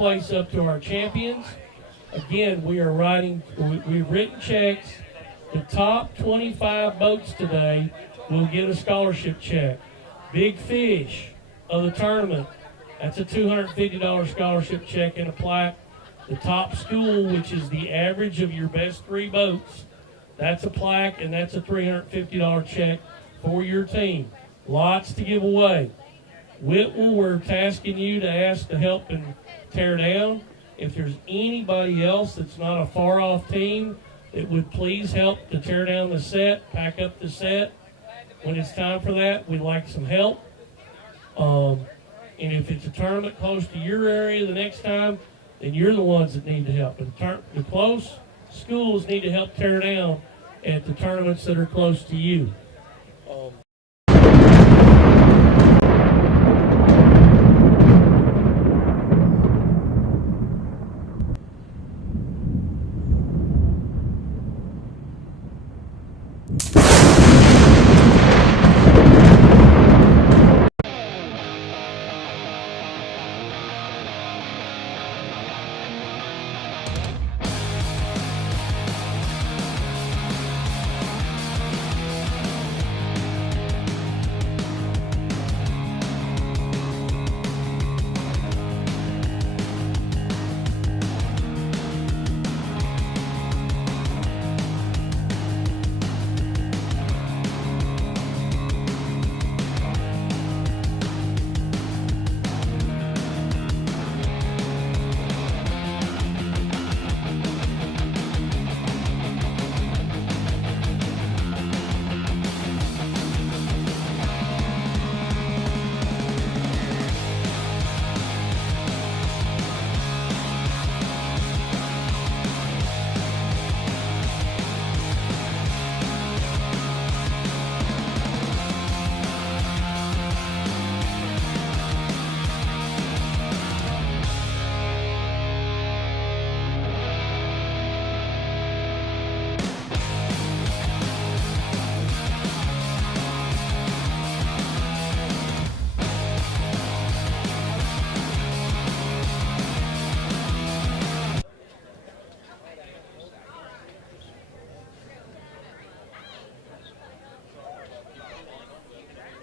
place up to our champions. Again, we've written checks. The top 25 boats today will get a scholarship check. Big fish of the tournament, that's a $250 scholarship check and a plaque. The top school, which is the average of your best 3 boats, that's a plaque and that's a $350 check for your team. Lots to give away. Whitwell, we're tasking you to ask to help and tear down. If there's anybody else that's not a far-off team that would please help to tear down the set, pack up the set, when it's time for that, we'd like some help. And if it's a tournament close to your area the next time, then you're the ones that need to help. And the close schools need to help tear down at the tournaments that are close to you.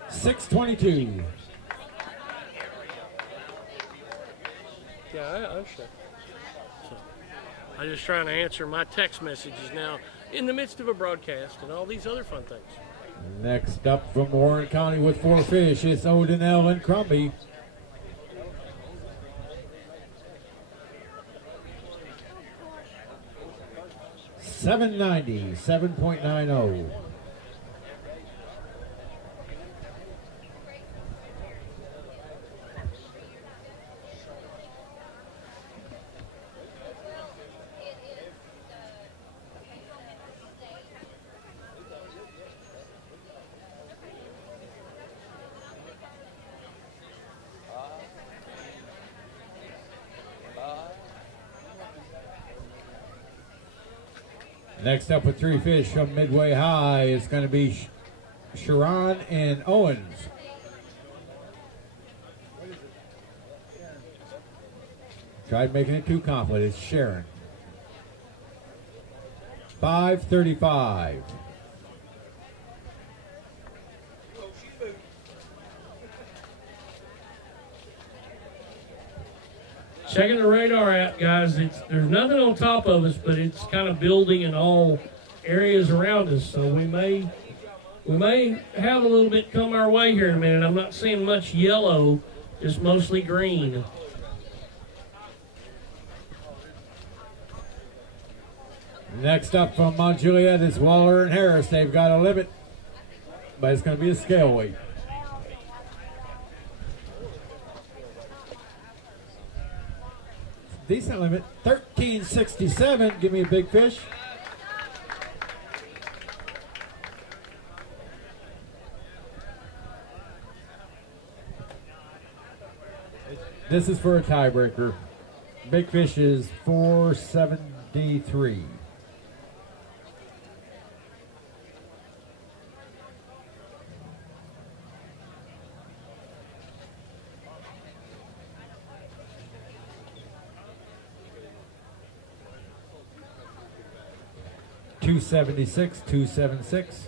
6:22. Yeah, I understand. So, I'm just trying to answer my text messages now in the midst of a broadcast and all these other fun things. Next up from Warren County with 4 fish, it's Odinell and Crombie. $7.90, 7.90. Next up with 3 fish from Midway High is going to be Sharon and Owens. Tried making it too complicated. It's Sharon. $5.35. Checking the radar out, guys. There's nothing on top of us, but it's kind of building in all areas around us. So we may have a little bit come our way here in a minute. I'm not seeing much yellow, just mostly green. Next up from Mount Juliet is Waller and Harris. They've got a limit, but it's going to be a scale weight. Decent limit, $13.67. Give me a big fish. This is for a tiebreaker. Big fish is $4.73. 276, 276.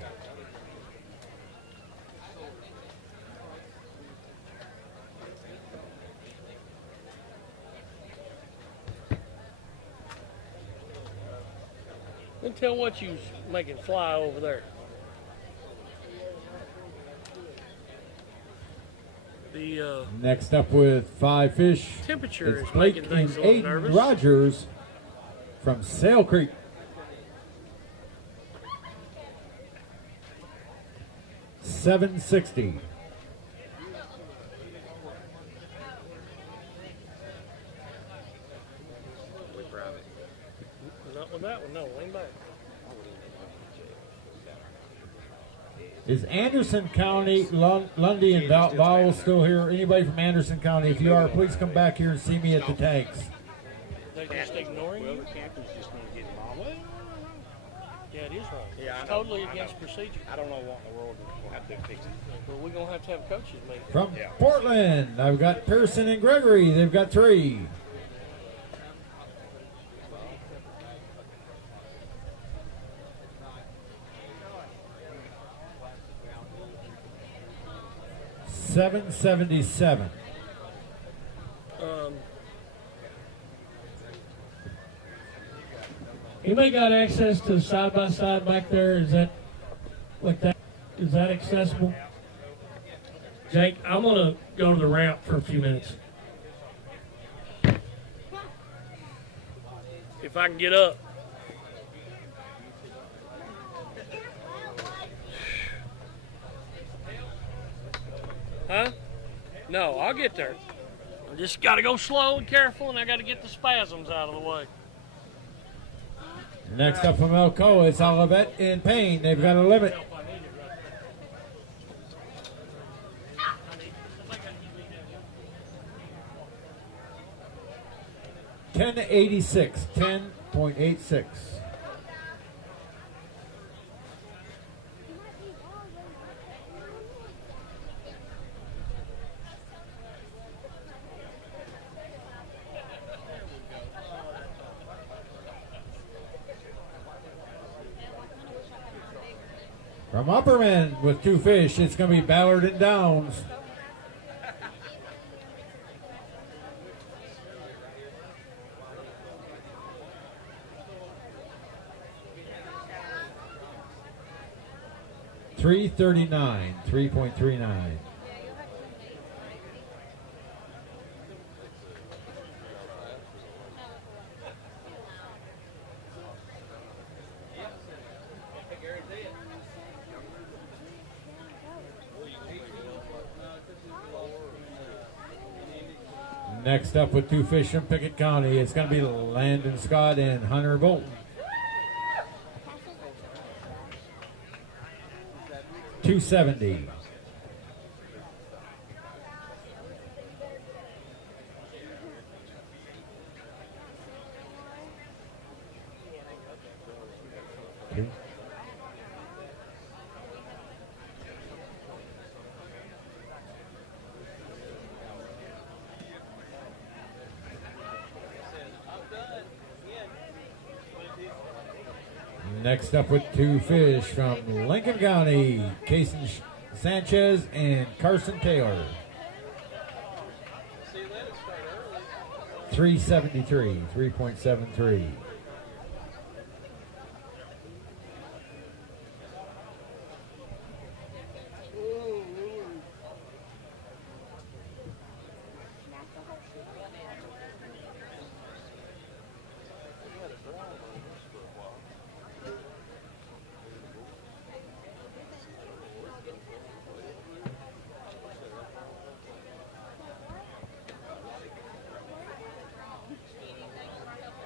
And tell what you making fly over there. The Next up with 5 fish, temperature it's is Blake making and things a little Aiden nervous. Rogers from Sail Creek. $760. Not with that one, no, lean back. Is Anderson County, Lundy, and Vowell still here? Anybody from Anderson County? If you are, please come back here and see me at the tags. They're just ignoring you? The captain's just going to get involved. Yeah, it is wrong. Yeah, I It's know, totally I against know. procedure. I don't know what in the world we'll have to do to fix it. Well, we're going to have coaches meeting. From Portland, I've got Pearson and Gregory. They've got 3. $777. Anybody got access to the side-by-side back there? Is that like that? Is that accessible? Jake, I'm going to go to the ramp for a few minutes. If I can get up. Huh? No, I'll get there. I just got to go slow and careful, and I got to get the spasms out of the way. Next up from Elko is Olivet in Payne. They've got a limit. $10.86, 10.86. From Upperman with 2 fish, it's going to be Ballard and Downs. $3.39, 3.39. Next up with 2 fish from Pickett County, it's going to be Landon Scott and Hunter Bolton. $2.70. Okay. Next up with 2 fish from Lincoln County, Cason Sanchez and Carson Taylor. $3.73, 3.73.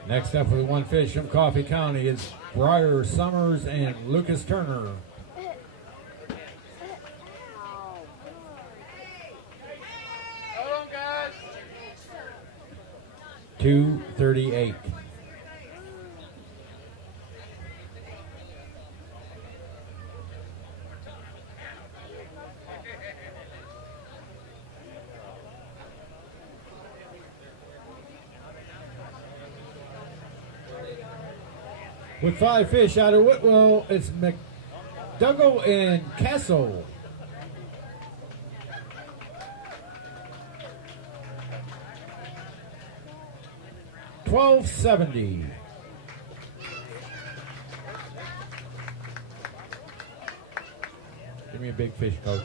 Next up with 1 fish from Coffee County is Briar Summers and Lucas Turner. Hold on, guys. $2.38. With 5 fish out of Whitwell, it's McDougall and Castle. $12.70. Give me a big fish, Coach.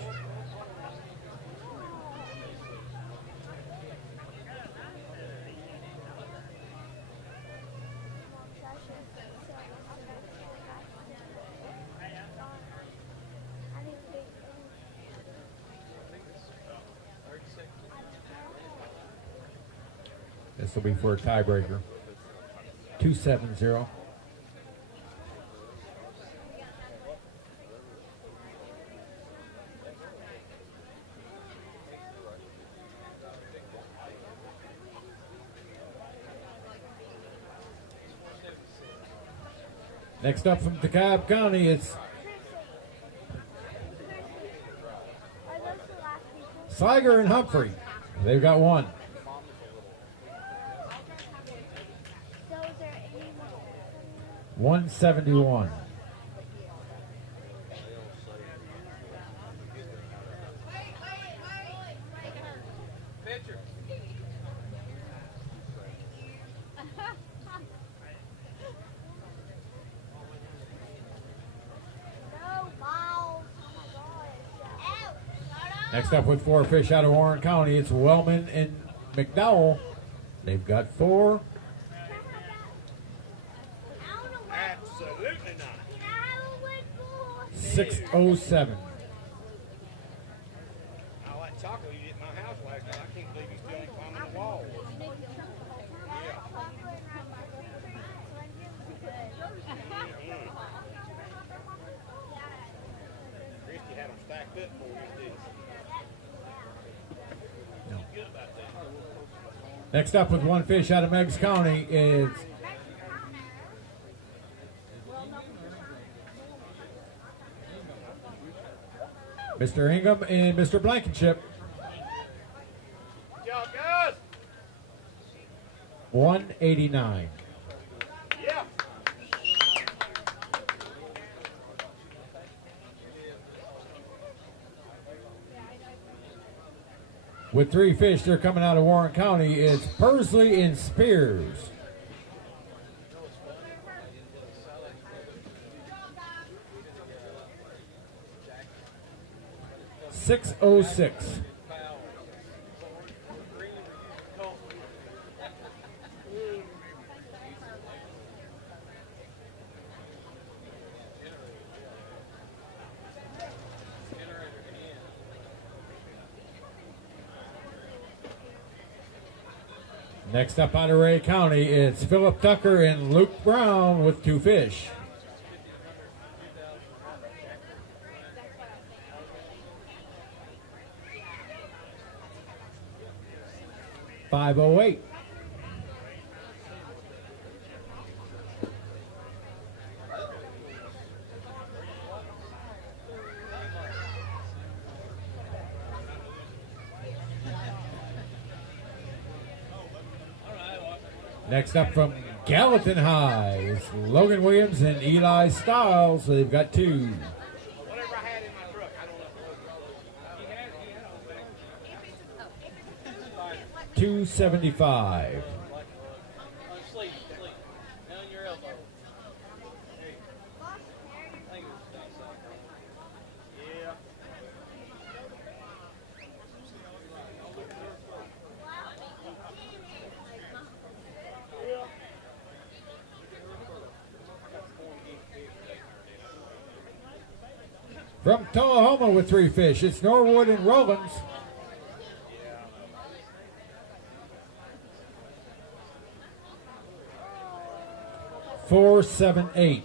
This will be for a tiebreaker. 270. Next up from DeKalb County, it's Sliger and Humphrey. They've got one. $171. Next up with 4 fish out of Warren County, it's Wellman and McDowell. They've got 4. Absolutely not. 607. I like chocolate you did at my house last night. I can't believe you still ain't climbing the wall. Christy had them stacked up for you, didn't she? Next up with 1 fish out of Meigs County is Mr. Ingham and Mr. Blankenship. Good job, guys. 189. Yeah. With 3 fish, they're coming out of Warren County. It's Pursley and Spears. $606. Next up out of Ray County, it's Philip Tucker and Luke Brown with 2 fish. $508. Next up from Gallatin High is Logan Williams and Eli Stiles. They've got 2. Whatever I had in my truck, I don't know. $275. Sleep. Down your elbow. Yeah. From Tullahoma with 3 fish, it's Norwood and Rollins. $4.78.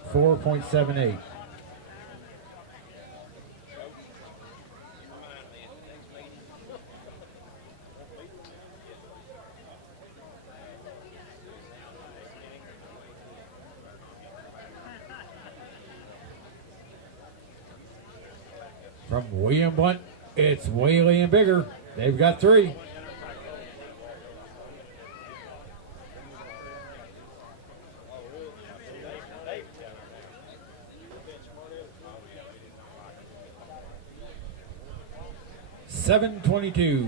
From William Blunt, it's Whaley and Bigger. They've got 3. 722.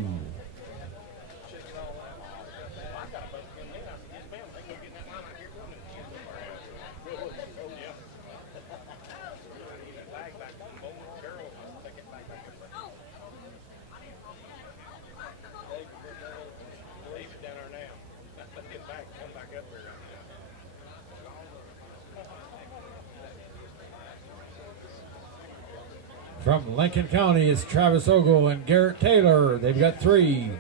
From Lincoln County, it's Travis Ogle and Garrett Taylor. They've got 3.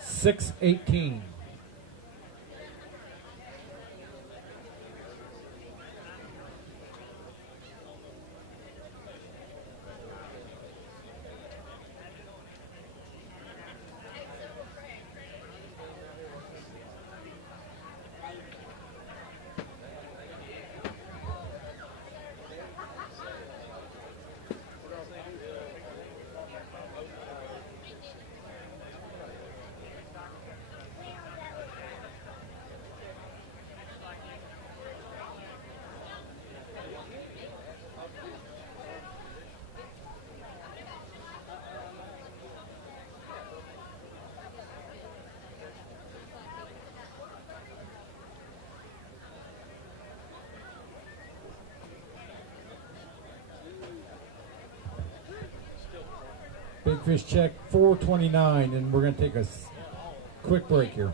$6.18. Big fish check 429, and we're going to take a quick break here.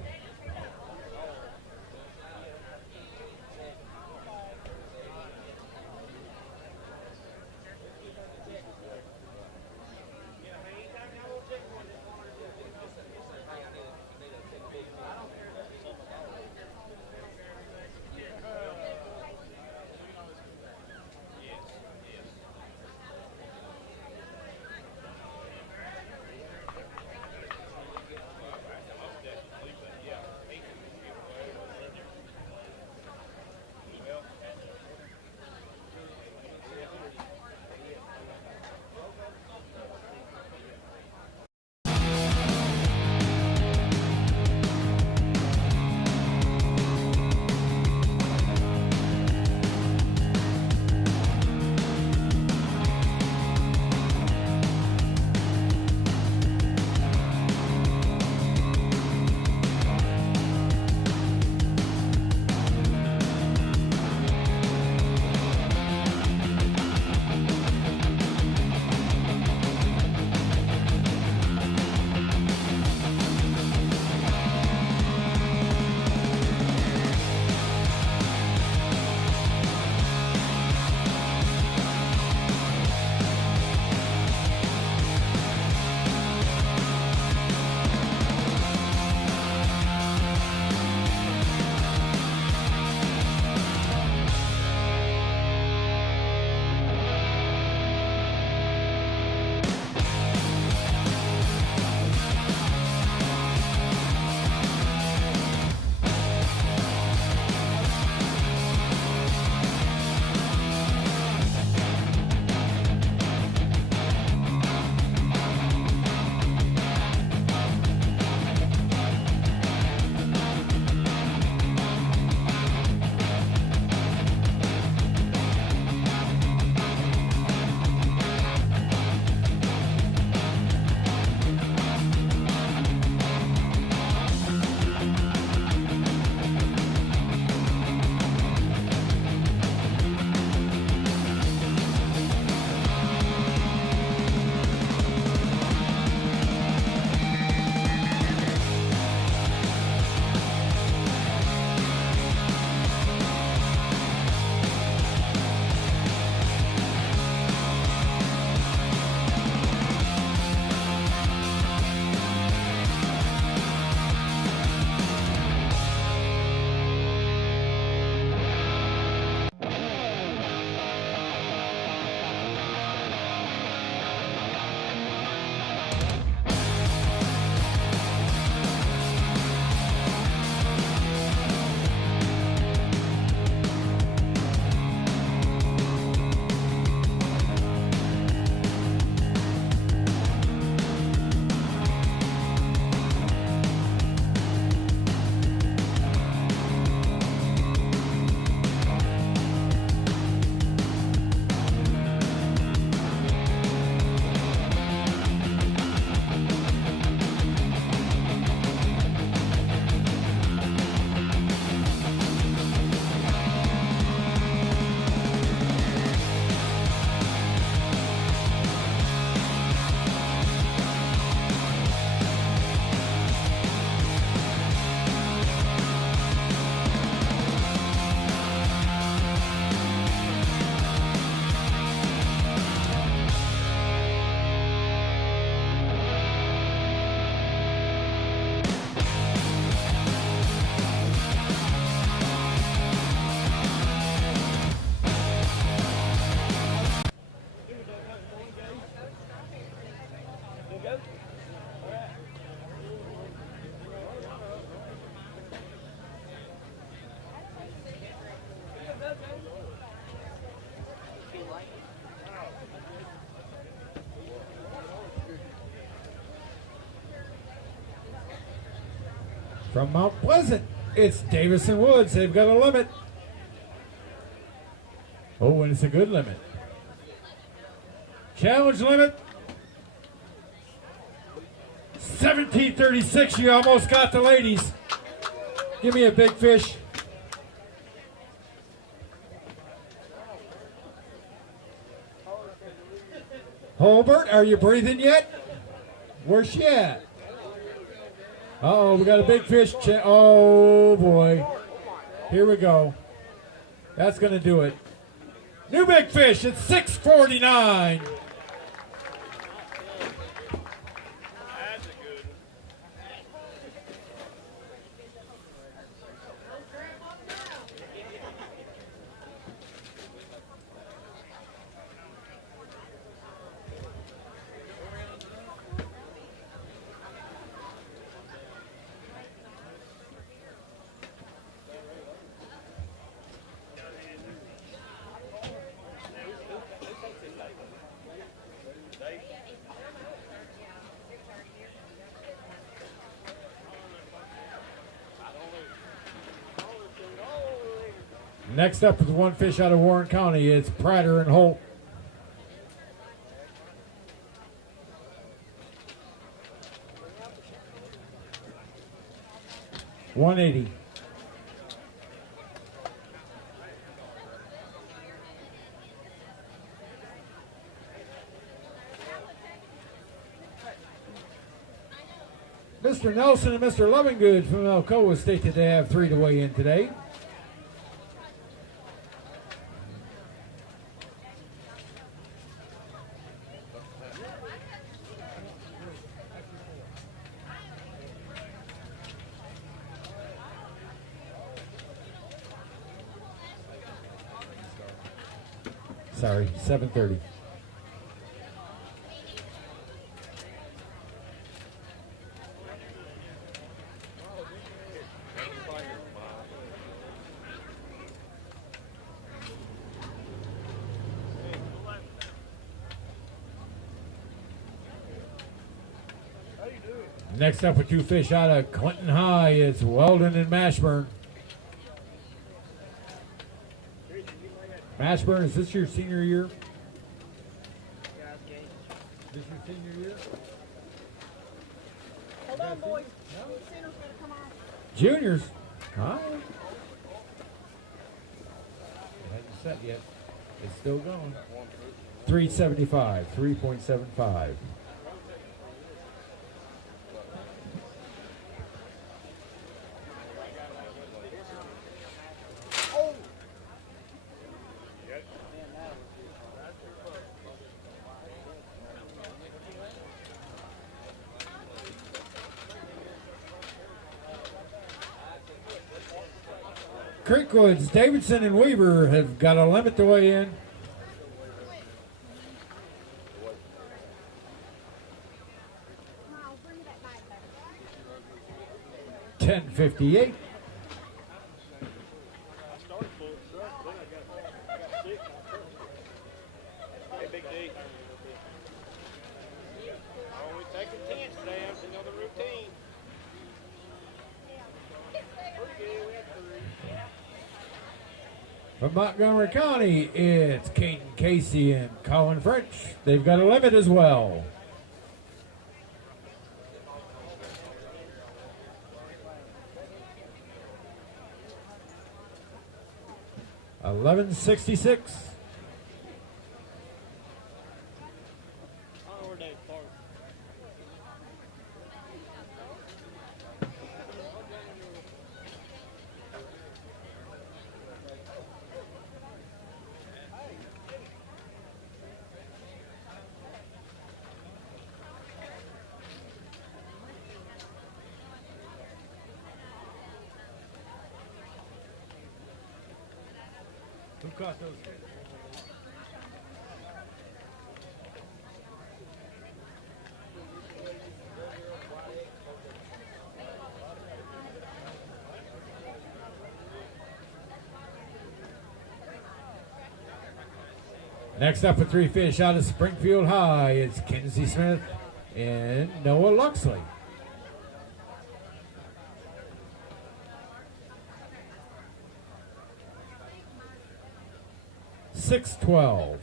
From Mount Pleasant, it's Davison Woods. They've got a limit. Oh, and it's a good limit. Challenge limit. 1736. You almost got the ladies. Give me a big fish. Holbert, are you breathing yet? Where's she at? Uh-oh, we got a big fish. Oh, boy. Here we go. That's going to do it. New big fish at 649. Next up is one fish out of Warren County. It's Prater and Holt. $180. Mr. Nelson and Mr. Lovingood from Alcoa state that they have 3 to weigh in today. Sorry, 7:30. Next up with 2 fish out of Clinton High, it's Weldon and Mashburn. Mashburn, is this your senior year? This your senior year? Hold on, boys. Center's gonna come on. Juniors? Huh? It hasn't set yet. It's still going. 375, 3.75. Creekwoods, Davidson, and Weaver have got a limit to weigh in. $10.58. Hey, Big D. Only taking tents today. That's another routine. From Montgomery County, it's Caden Casey and Colin French. They've got a limit as well. $11.66. Who caught those? Next up with 3 fish out of Springfield High, it's Kenzie Smith and Noah Luxley. 6-12.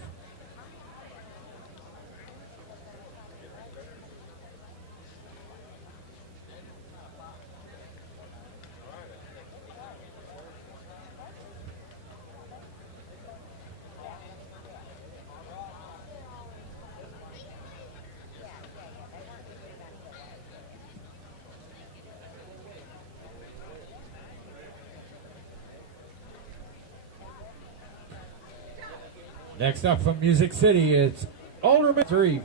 Next up from Music City, it's Alderman 3.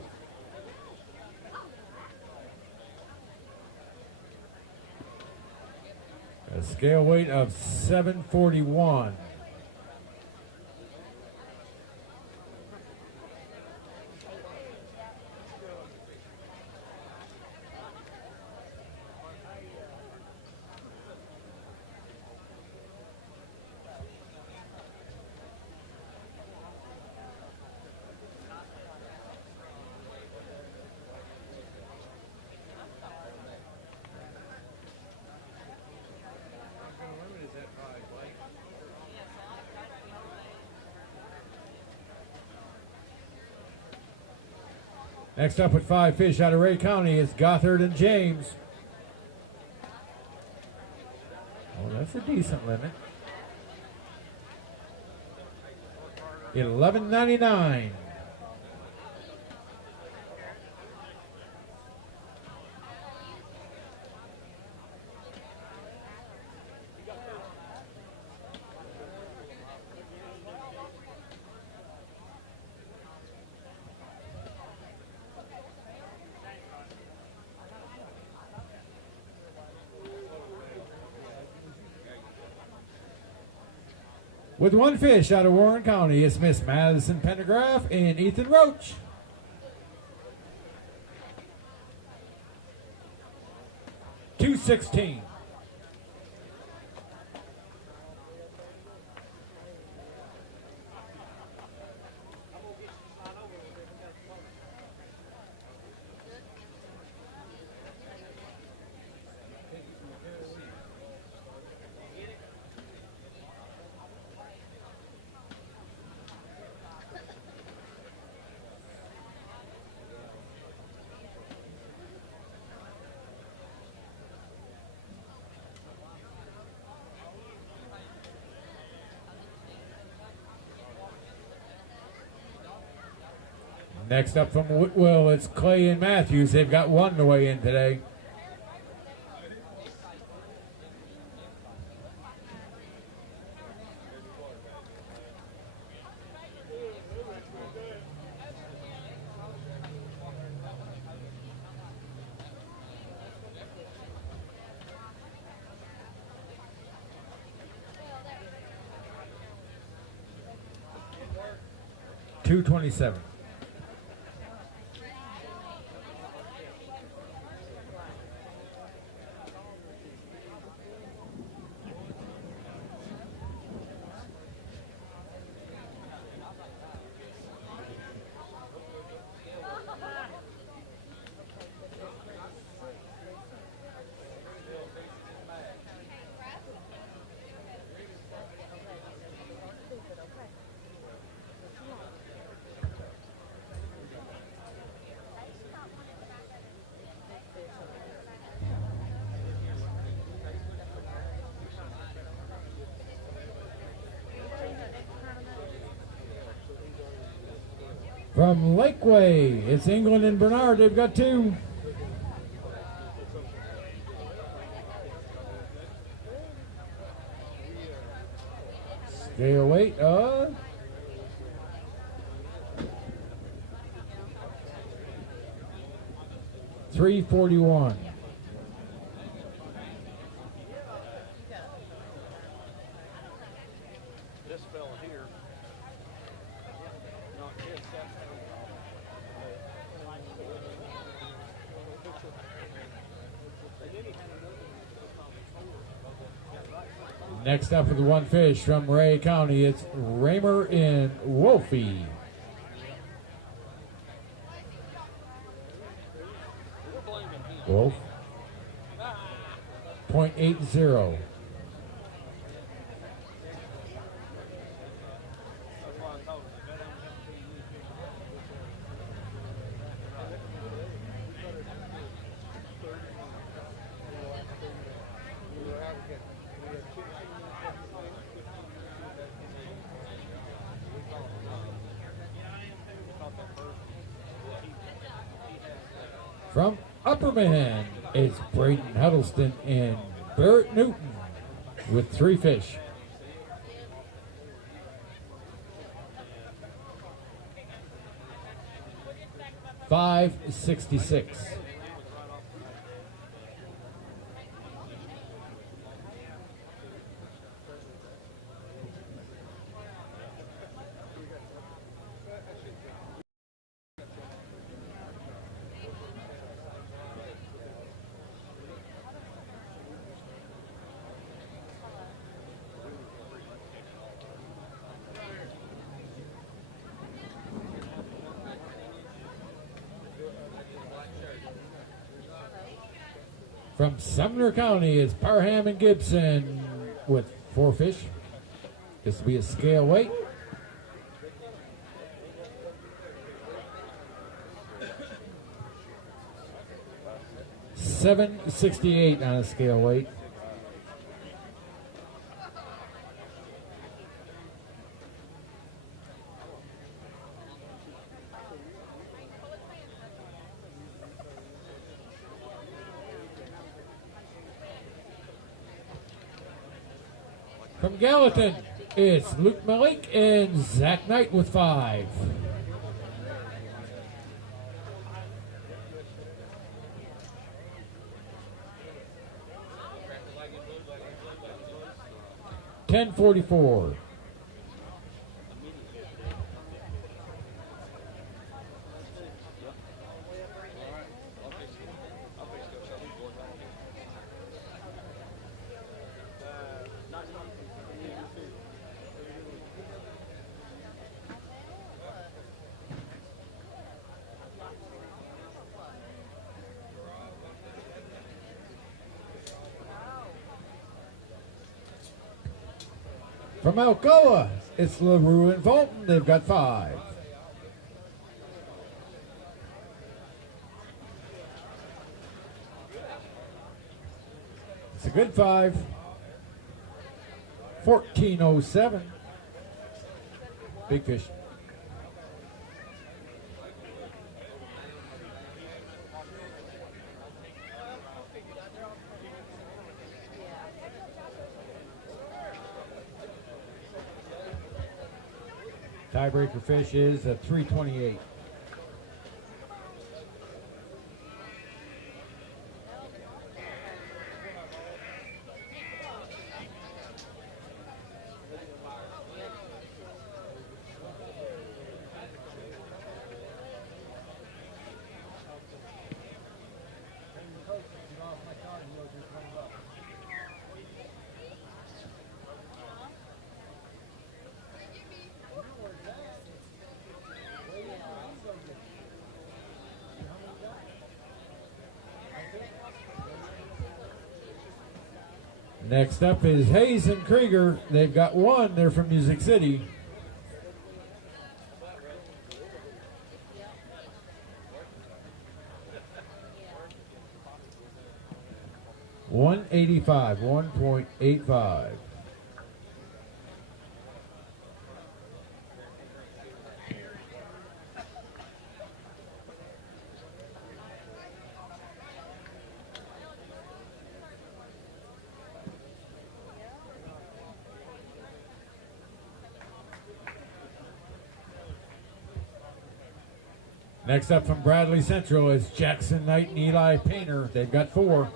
A scale weight of 741. Next up with 5 fish out of Ray County is Gothard and James. Oh, that's a decent limit. $11.99. With 1 fish out of Warren County, it's Miss Madison Pendergraph and Ethan Roach. $2.16. Next up from Whitwell, it's Clay and Matthews. They've got 1 to weigh in today. $2.27. From Lakeway, it's England and Bernard. They've got 2. Scale weight of 341. This fella here. Not this, Next up with the 1 fish from Ray County, it's Raymer and Wolfie. Wolf. 0.80. That's why I told him. From Upperman, it's Braden Huddleston and Barrett Newton with 3 fish. $5.66. From Sumner County, it's Parham and Gibson with 4 fish. This will be a scale weight. $7.68 on a scale weight. From Gallatin, it's Luke Malik and Zach Knight with 5. $10.44. From Alcoa, it's LaRue and Fulton. They've got 5. It's a good 5. $14.07. Big fish. Tiebreaker fish is a 328. Next up is Hayes and Krieger. They've got 1. They're from Music City. $1.85, 1.85. Next up from Bradley Central is Jackson Knight and Eli Painter. They've got 4.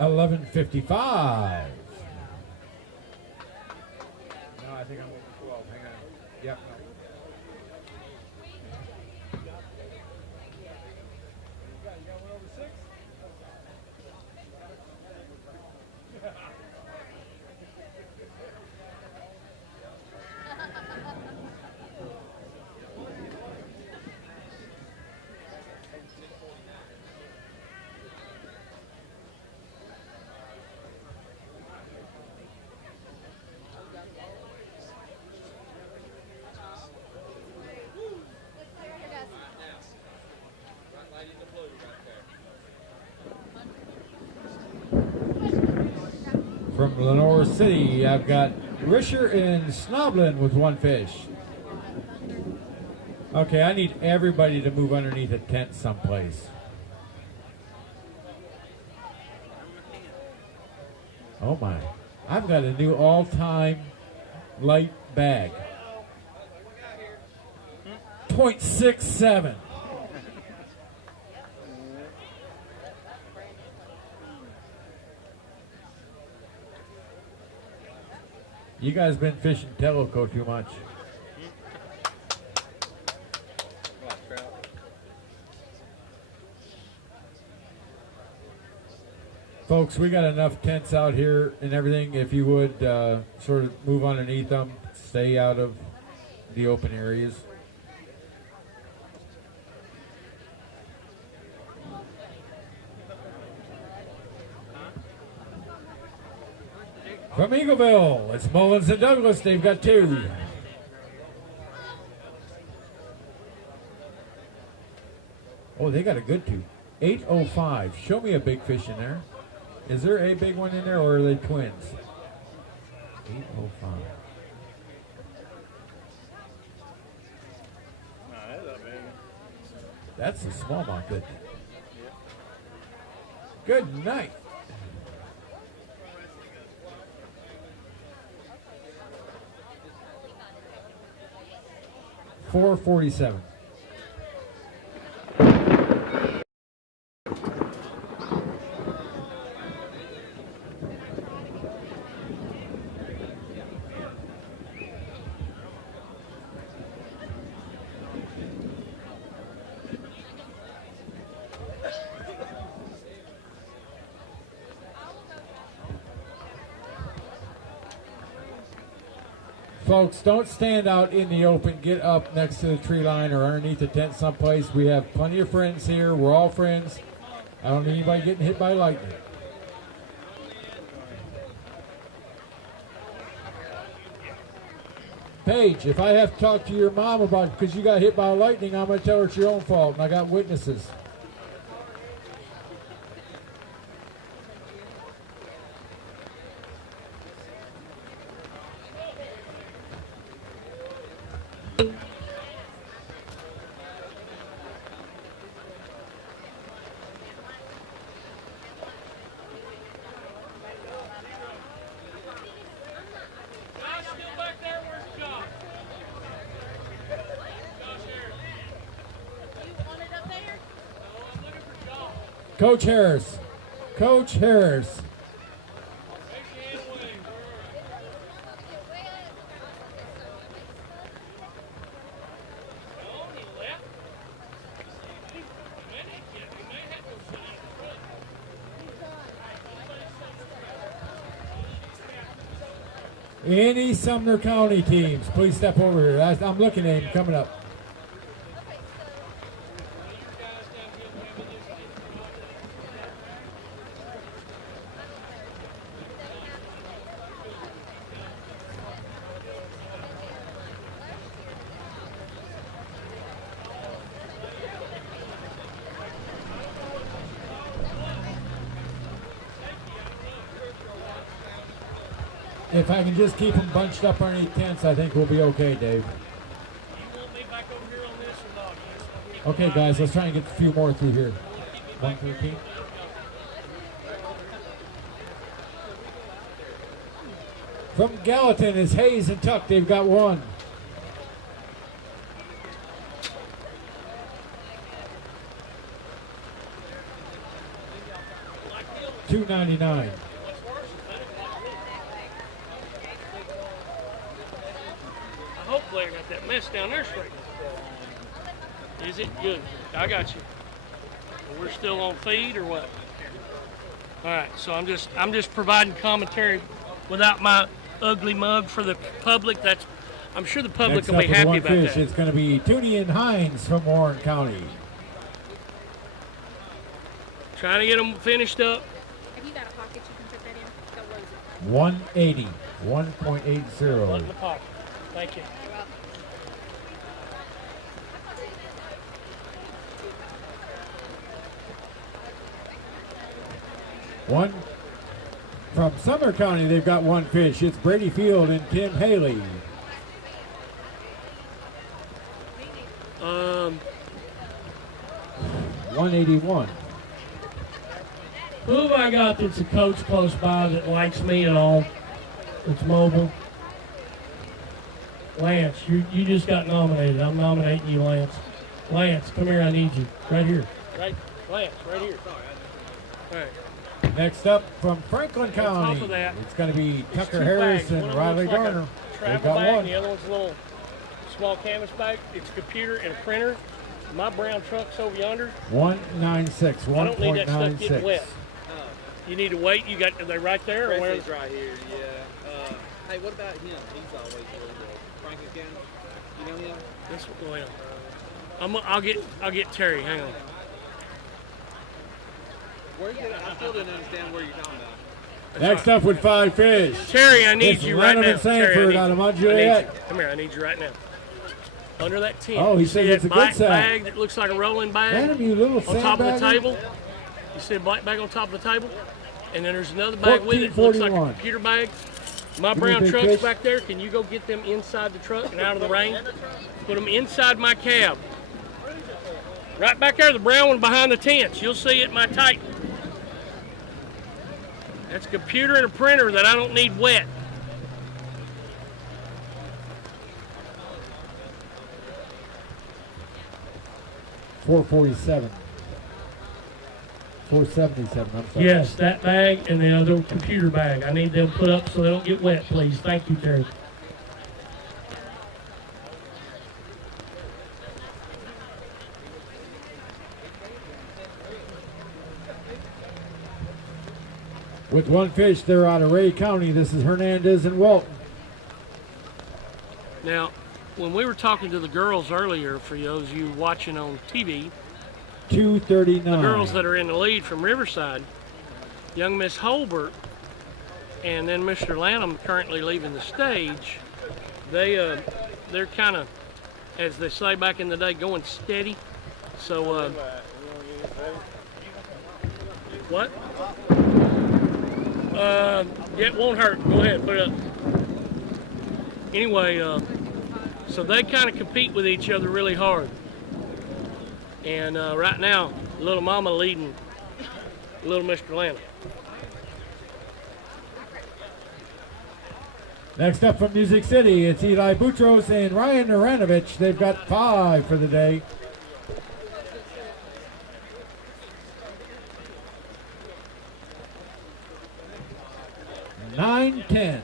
$11.55. No, I think I'm over 12. Hang on. Yep. No. You got one over 6? From Lenore City, I've got Risher and Snoblin with one fish. Okay, I need everybody to move underneath a tent someplace. Oh my. I've got a new all-time light bag. 0.67. You guys been fishing Tellico too much. Folks, we got enough tents out here and everything. If you would sort of move underneath them, stay out of the open areas. From Eagleville, it's Mullins and Douglas. They've got two. Oh, they got a good two. 805. Show me a big fish in there. Is there a big one in there, or are they twins? 805. That's a smallmouth, isn't it? Good night. $4.47. Folks, don't stand out in the open. Get up next to the tree line or underneath the tent someplace. We have plenty of friends here. We're all friends. I don't need anybody getting hit by lightning. Paige, if I have to talk to your mom about it because you got hit by lightning, I'm going to tell her it's your own fault, and I got witnesses. Coach Harris. Coach Harris. Any Sumner County teams, please step over here. I'm looking at him coming up. If I can just keep them bunched up underneath tents, I think we'll be okay, Dave. Okay, guys, let's try and get a few more through here. 113. From Gallatin is Hayes and Tuck. They've got one. $2.99. Hopefully I got that mess down there straight. Is it good? I got you. We're still on feed or what? All right, so I'm just providing commentary without my ugly mug for the public. I'm sure the public will be happy about that. It's going to be Tooney and Hines from Warren County. Trying to get them finished up. Have you got a pocket you can put that in? Don't lose it. 180. Put 1.80. in the pocket. Thank you. From Sumner County, they've got one fish. It's Brady Field and Kim Haley. 181. Who have I got that's a coach close by that likes me at all? That's mobile. Lance, you just got nominated. I'm nominating you, Lance. Lance, come here. I need you. Right here. Right, Lance, right here. All right. Next up from Franklin County, top of that, it's going to be Tucker two Harris bags. and One of Riley them's like Garner. a They've travel got bag, one. the other one's a little small canvas bag. It's a computer and a printer. My brown truck's over yonder. 196, I don't need that stuff getting 1.96. wet. You need to wait. You got, are they right there? Or where? Presley's right here, yeah. Hey, what about him? He's always really good. Franklin County? You know him? This one, wait on. I'll get Terry. Hang on. Where you I still didn't understand where you're talking about. Next up with 5 fish. Terry, I need It's you right now. Lennon Terry, Sanford I out of need Mount you. I need Juliet. you. Come here, I need you right now. Under that tent. Oh, he You says see it's that a good black sack. bag that looks like a rolling bag Random, you little on top of the sandbagger. table? You see a black bag on top of the table? And then there's another bag with it that looks like a 1441. computer bag. My Give me brown a big truck's fish. back there. Can you go get them inside the truck and out of the rain? Put them inside my cab. Right back there, the brown one behind the tents. You'll see it, my Titan. That's a computer and a printer that I don't need wet. $447. $477. I'm sorry. Yes, that bag and the other computer bag. I need them put up so they don't get wet, please. Thank you, Terry. With one fish, they're out of Ray County. This is Hernandez and Walton. Now, when we were talking to the girls earlier, for those of you watching on TV, 239. the girls that are in the lead from Riverside, young Miss Holbert and then Mr. Lanham currently leaving the stage, they're kind of, as they say back in the day, going steady. So, what? It won't hurt. Go ahead, put it up. Anyway, so they kind of compete with each other really hard. And right now, little mama leading little Mr. Lanham. Next up from Music City, it's Eli Boutros and Ryan Naranovich. They've got 5 for the day. Nine, 10.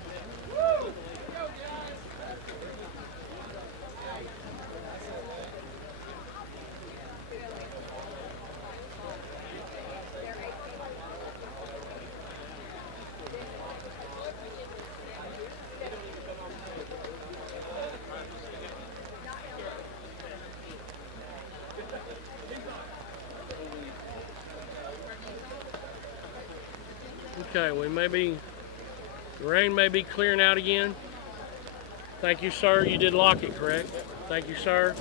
Okay, the rain may be clearing out again. Thank you, sir. You did lock it, correct? Thank you, sir.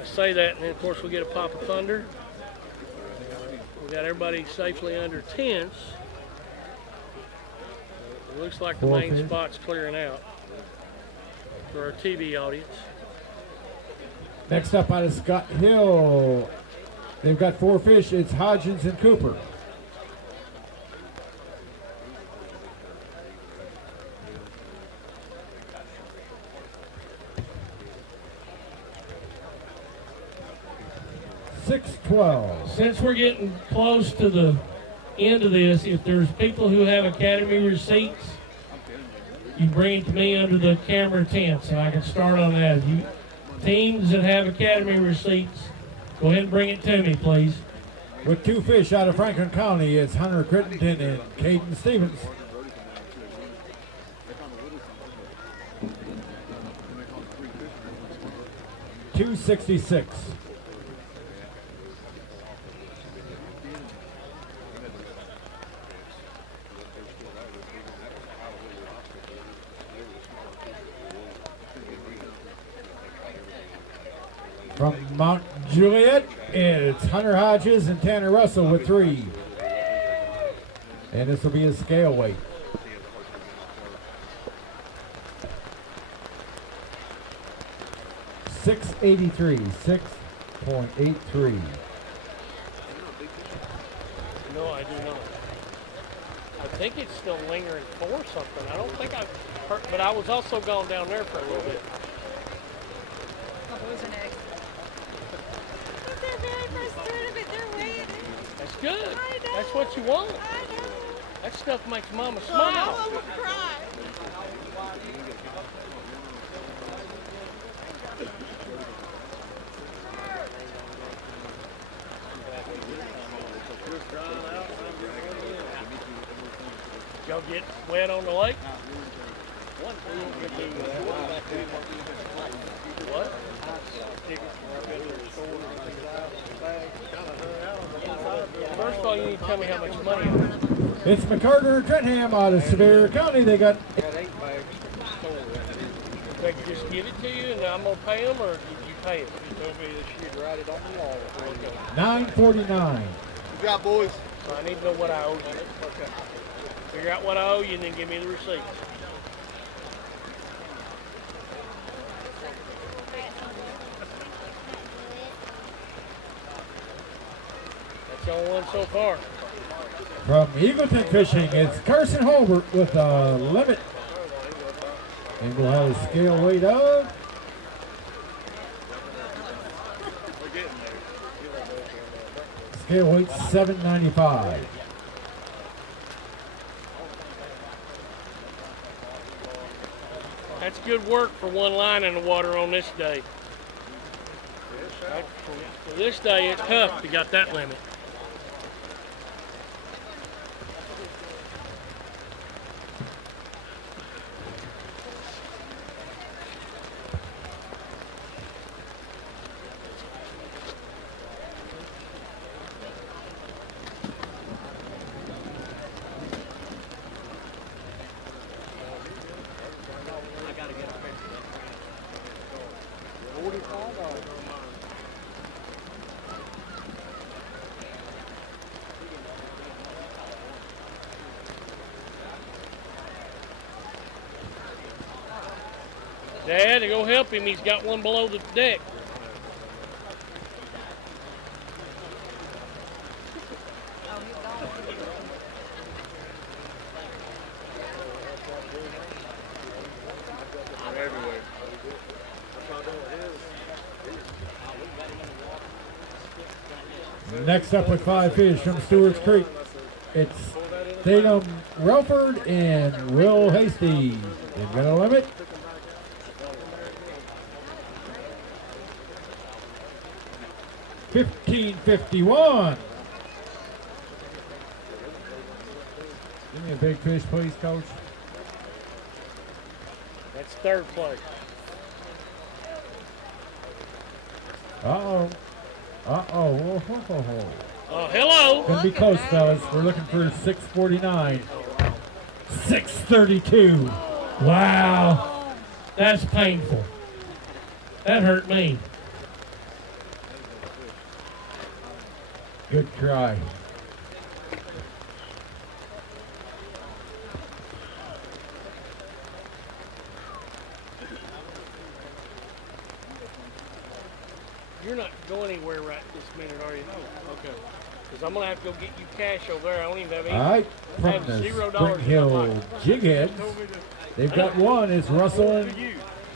I say that, and then of course we get a pop of thunder. We got everybody safely under tents. It looks like the main spot's clearing out for our TV audience. Next up out of Scott Hill, they've got 4 fish. It's Hodgins and Cooper. $6.12. Since we're getting close to the end of this, if there's people who have Academy receipts, you bring it to me under the camera tent so I can start on that. If you teams that have Academy receipts, go ahead and bring it to me, please. With 2 fish out of Franklin County, it's Hunter Crittenden and Caden Stevens. $2.66. From Mount Juliet, It's Hunter Hodges and Tanner Russell with 3. And this will be a scale weight. .683, 6.83. No, I do not. I think it's still lingering 4 something. I don't think I've heard, but I was also gone down there for a little bit. My boys are next. It's their very first tournament. They're weighing it. That's good. I know. That's what you want. I know. That stuff makes mama Oh, smile. I will cry. Y'all get wet on the lake? What? First of all, you need to tell me how much money I have. It's McCarter Trentham out of Sevier County. They got They can just give it to you and I'm going to pay them, or you pay it? He told me that she'd write it on the wall. $9.49. You got boys? So I need to know what I owe you. Okay. Figure out what I owe you and then give me the receipts. That's the only one so far. From Eagleton Fishing, it's Carson Holbert with a limit. And we'll have a scale weight of scale weight 795. That's good work for one line in the water on this day. For this day, it's tough to got that limit. Dad, go help him. He's got one below the deck. Next up with 5 fish from Stewart's Creek, it's Tatum Relford and Will Hasty. They've got a limit. $15.51. Give me a big fish, please, Coach. That's third place. Uh-oh. Uh-oh. Whoa, ho, ho, ho. Oh, hello. Gonna be close, fellas. We're looking for 649. 632. Wow. That's painful. That hurt me. Good try. You're not going anywhere right this minute, are you? Okay. Because I'm going to have to go get you cash over there. I don't even have any. All right, I from have the $0 Spring in my Hill pocket. Jig Heads, they've got one. It's Russell and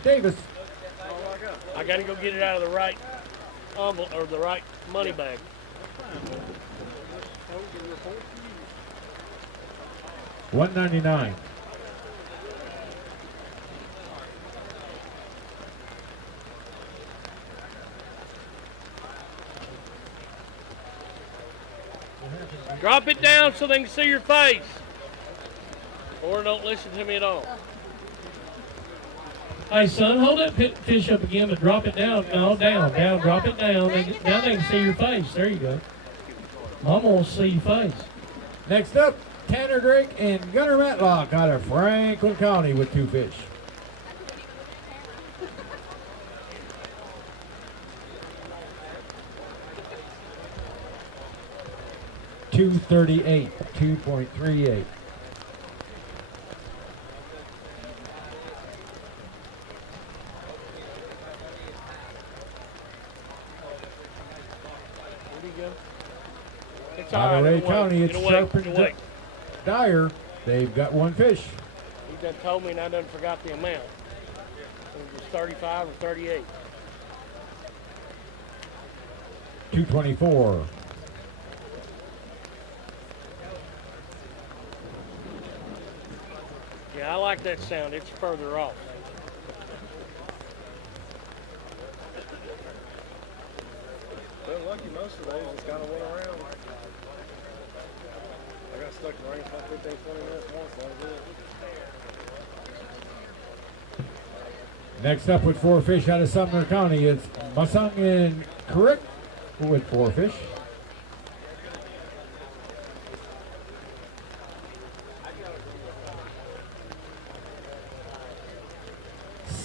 Davis. I got to go get it out of the right envelope or the right money bag. $199. Drop it down so they can see your face. Or don't listen to me at all. Hey, son, hold that fish up again, but drop it down. No, down, drop it down. Now they can see your face. There you go. Mama wants to see your face. Next up, Tanner Drake and Gunnar Matlock out of Franklin County with 2 fish. 238, 2.38. Where'd he go? It's all right. Monterey It'll wait. County, it's It'll wait. Sharp It'll and wait. Dyer. They've got one fish. He done told me and I done forgot the amount. It was 35 or 38. 224. Yeah, I like that sound. It's further off. Well, lucky most of those just kind of went around. I got stuck in the rain for like 15, 20 minutes once. That was it. Next up with four fish out of Sumner County, it's Masang and Crick with four fish.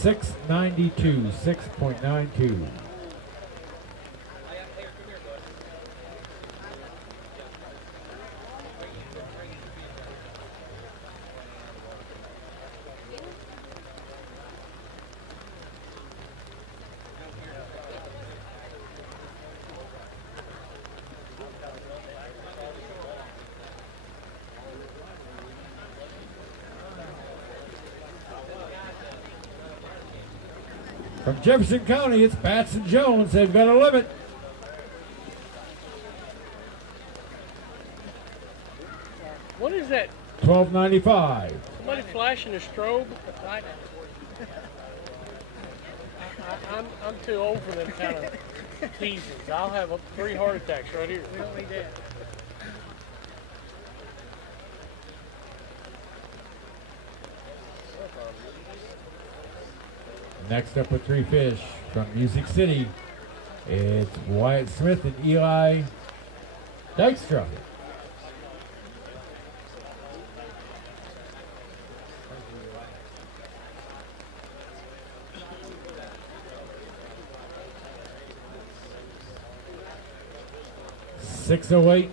$6.92, 6.92. From Jefferson County, it's Bats and Jones. They've got a limit. What is that? $12.95. Somebody flashing a strobe? I'm too old for them kind of teasers. I'll have 3 heart attacks right here. We don't need that. Next up with three fish from Music City, it's Wyatt Smith and Eli Dykstra. $6.08.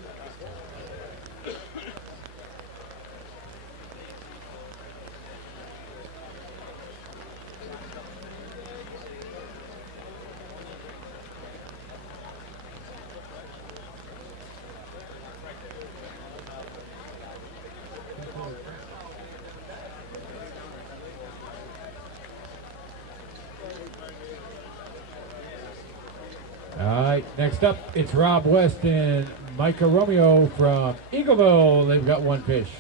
All right, next up, it's Rob West and Micah Romeo from Eagleville. They've got one fish.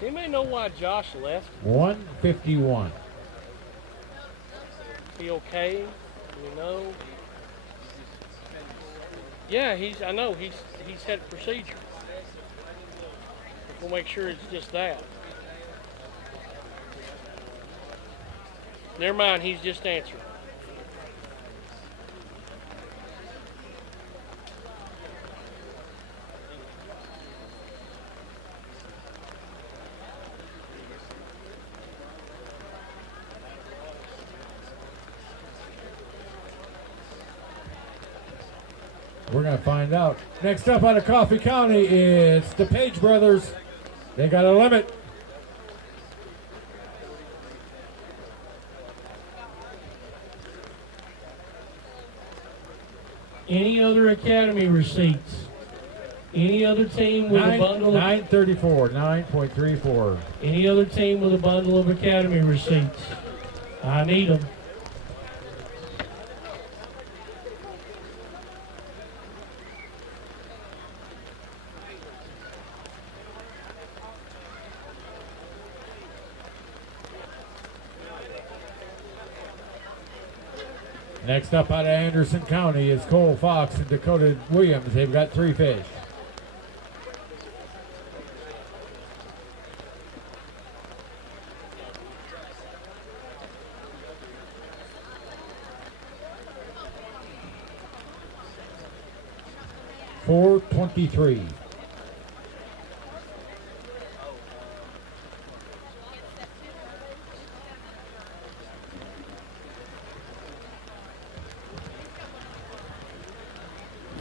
Anybody know why Josh left? 151. He okay? You know? Yeah, I know he's had a procedure. We'll make sure it's just that. Never mind, he's just answering. We're going to find out. Next up out of Coffee County, it's the Page brothers. They got a limit. Any other academy receipts? Any other team with a bundle of 934, 9.34. any other team with a bundle of academy receipts? I need them. Next up out of Anderson County is Cole Fox and Dakota Williams. They've got three fish. $4.23.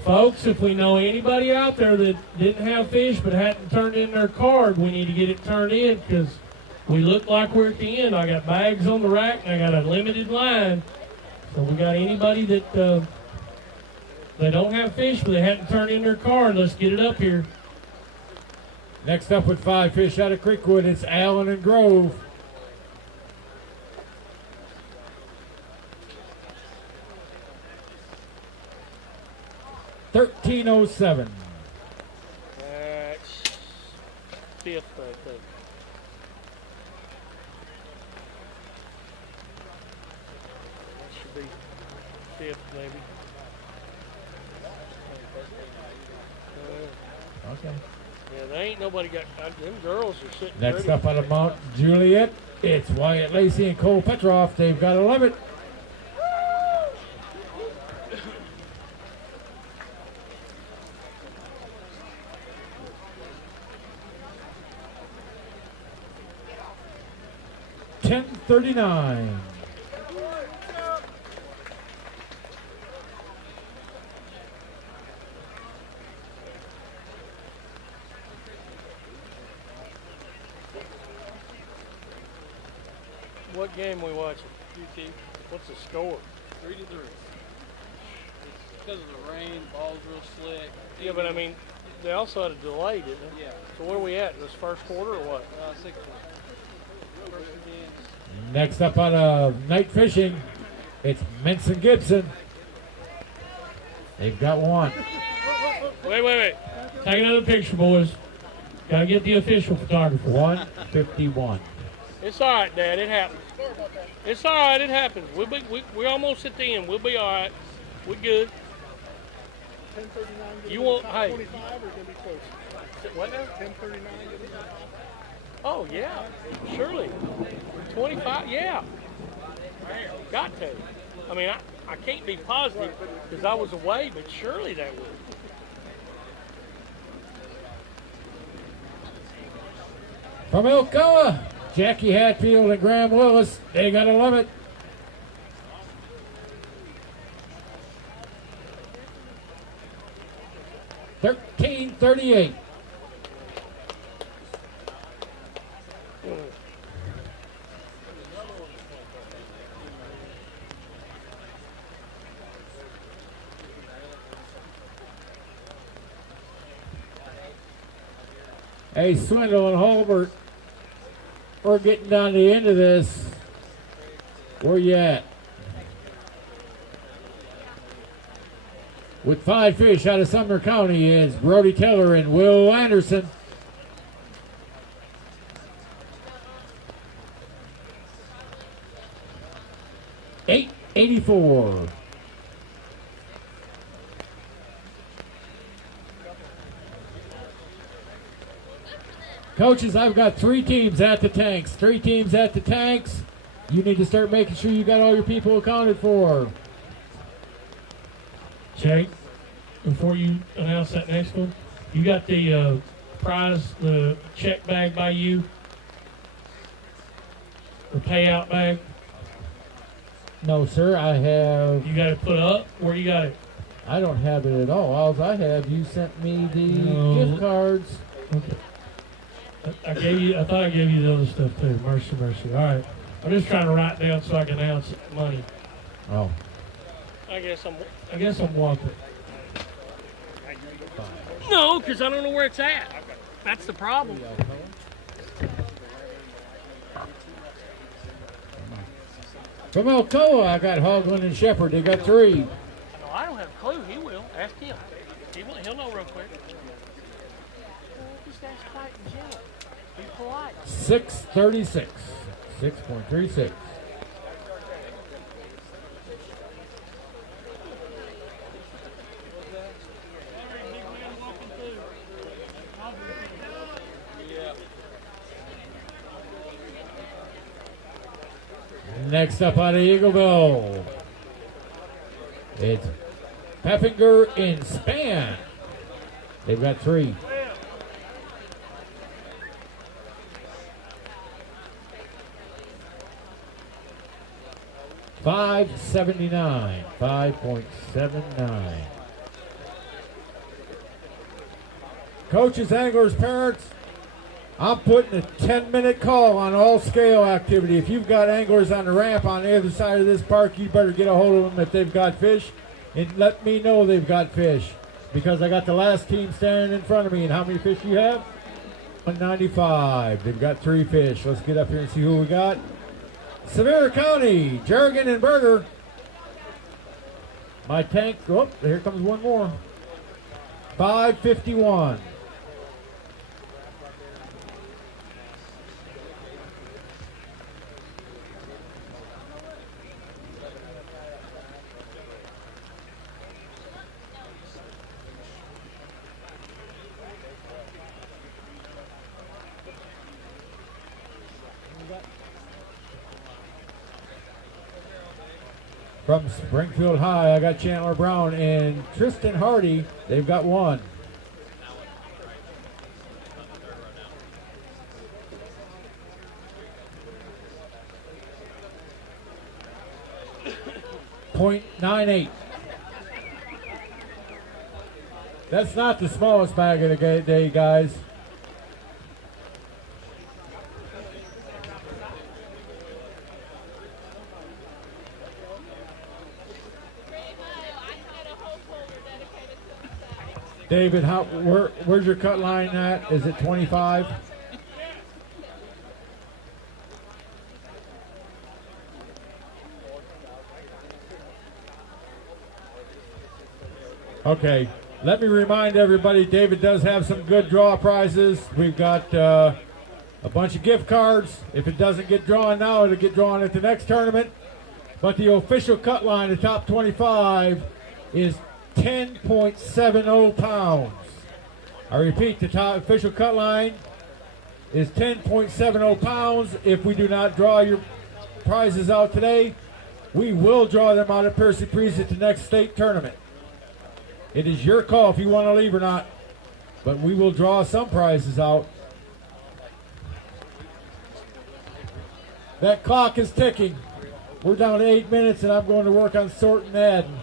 Folks, if we know anybody out there that didn't have fish but hadn't turned in their card, we need to get it turned in because we look like we're at the end. I got bags on the rack and I got a limited line. So we got anybody that they don't have fish but they hadn't turned in their card, let's get it up here. Next up with 5 fish out of Creekwood, it's Allen and Grove. $13.07. That's fifth, I think. That should be fifth, maybe. Okay. Yeah, there ain't nobody got. Them girls are sitting. Next pretty. up out of Mount Juliet, it's Wyatt Lacey and Cole Petroff. They've got a limit. $10.39. What game we watching? UT. What's the score? 3-3. It's because of the rain, ball's real slick. Yeah, but I mean, they also had a delay, didn't they? Yeah. So where are we at? This first quarter or what? 6 First again. Next up out of Night Fishing, it's Menson Gibson. They've got one. Wait. Take another picture, boys. Gotta get the official photographer. 151. It's all right, Dad. It happens. It's all right. It happens. We're almost at the end. We'll be all right. We're good. 10:39. You want? Hey. 25 or gonna be close? What now? 10:39. Oh yeah, surely. 25. Yeah. Got to. I mean, I can't be positive because I was away, but surely that would. From Elkoa, Jackie Hatfield and Graham Willis, they got a limit. $13.38. Hey, Swindle and Holbert, we're getting down to the end of this. Where you at? With 5 fish out of Sumner County is Brody Keller and Will Anderson. $8.84. Coaches, I've got 3 teams at the tanks. 3 teams at the tanks. You need to start making sure you got all your people accounted for. Jake, before you announce that next one, you got the prize, the check bag by you? The payout bag? No, sir, I have. You got it put up? Where you got it? I don't have it at all. All I have, you sent me the No. gift cards. Okay. I thought I gave you the other stuff too. Mercy. All right. I'm just trying to write down so I can announce money. Oh. I guess I'm walking. No, because I don't know where it's at. That's the problem. From Alcoa, I got Hoagland and Shepard. They got 3. No, I don't have a clue. He will. Ask him. He'll know real quick. Just ask quiet and gentle. Be polite. 636. 6.36. Next up out of Eagleville, it's Peppinger and Span. They've got 3. $5.79. 5.79. Coaches, anglers, parents, I'm putting a 10-minute call on all scale activity. If you've got anglers on the ramp on the other side of this park, you better get a hold of them if they've got fish and let me know they've got fish, because I got the last team standing in front of me. And how many fish do you have? 195. They've got 3 fish. Let's get up here and see who we got. Sevier County, Jerrigan and Berger. My tank, oh, here comes one more. 551. From Springfield High, I got Chandler Brown and Tristan Hardy. They've got 1. .98. That's not the smallest bag of the day, guys. David, where's your cut line at? Is it 25? Okay, let me remind everybody, David does have some good draw prizes. We've got a bunch of gift cards. If it doesn't get drawn now, it'll get drawn at the next tournament. But the official cut line, the top 25, is 10.70 pounds. I repeat, the top official cut line is 10.70 pounds. If we do not draw your prizes out today, we will draw them out at Percy Priest at the next state tournament. It is your call if you want to leave or not, but we will draw some prizes out. That clock is ticking. We're down to 8 minutes, and I'm going to work on sorting and adding.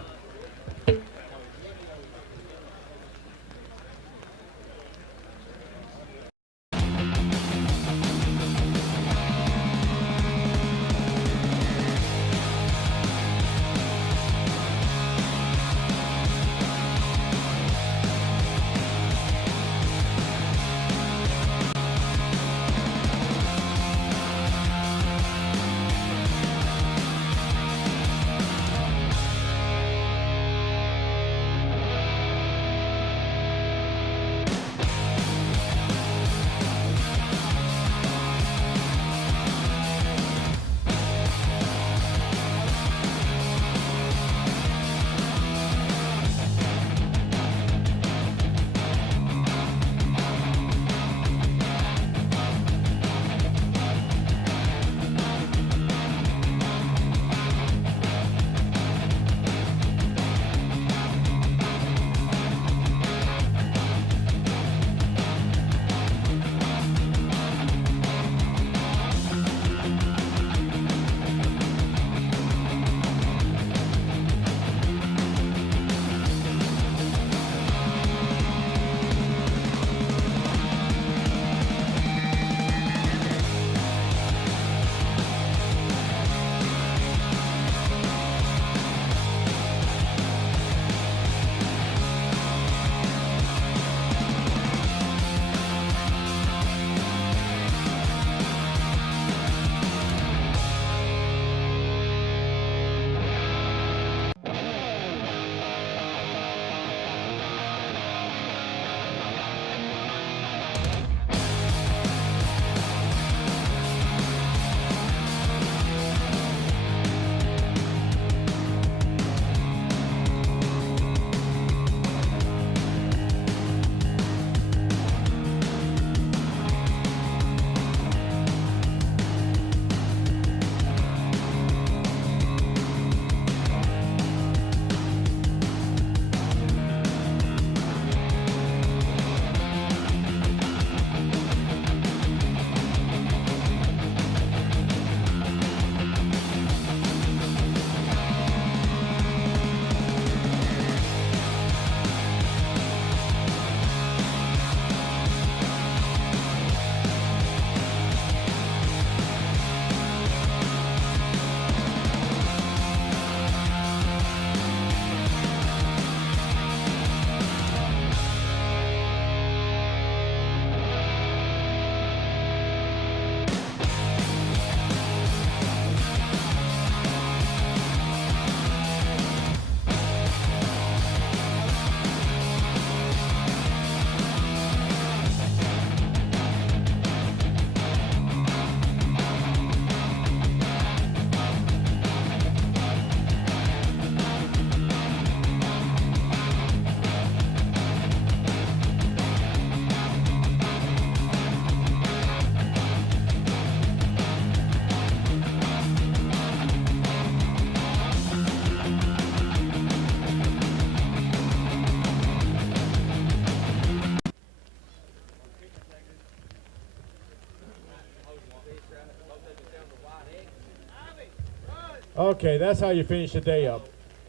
Okay, that's how you finish the day up.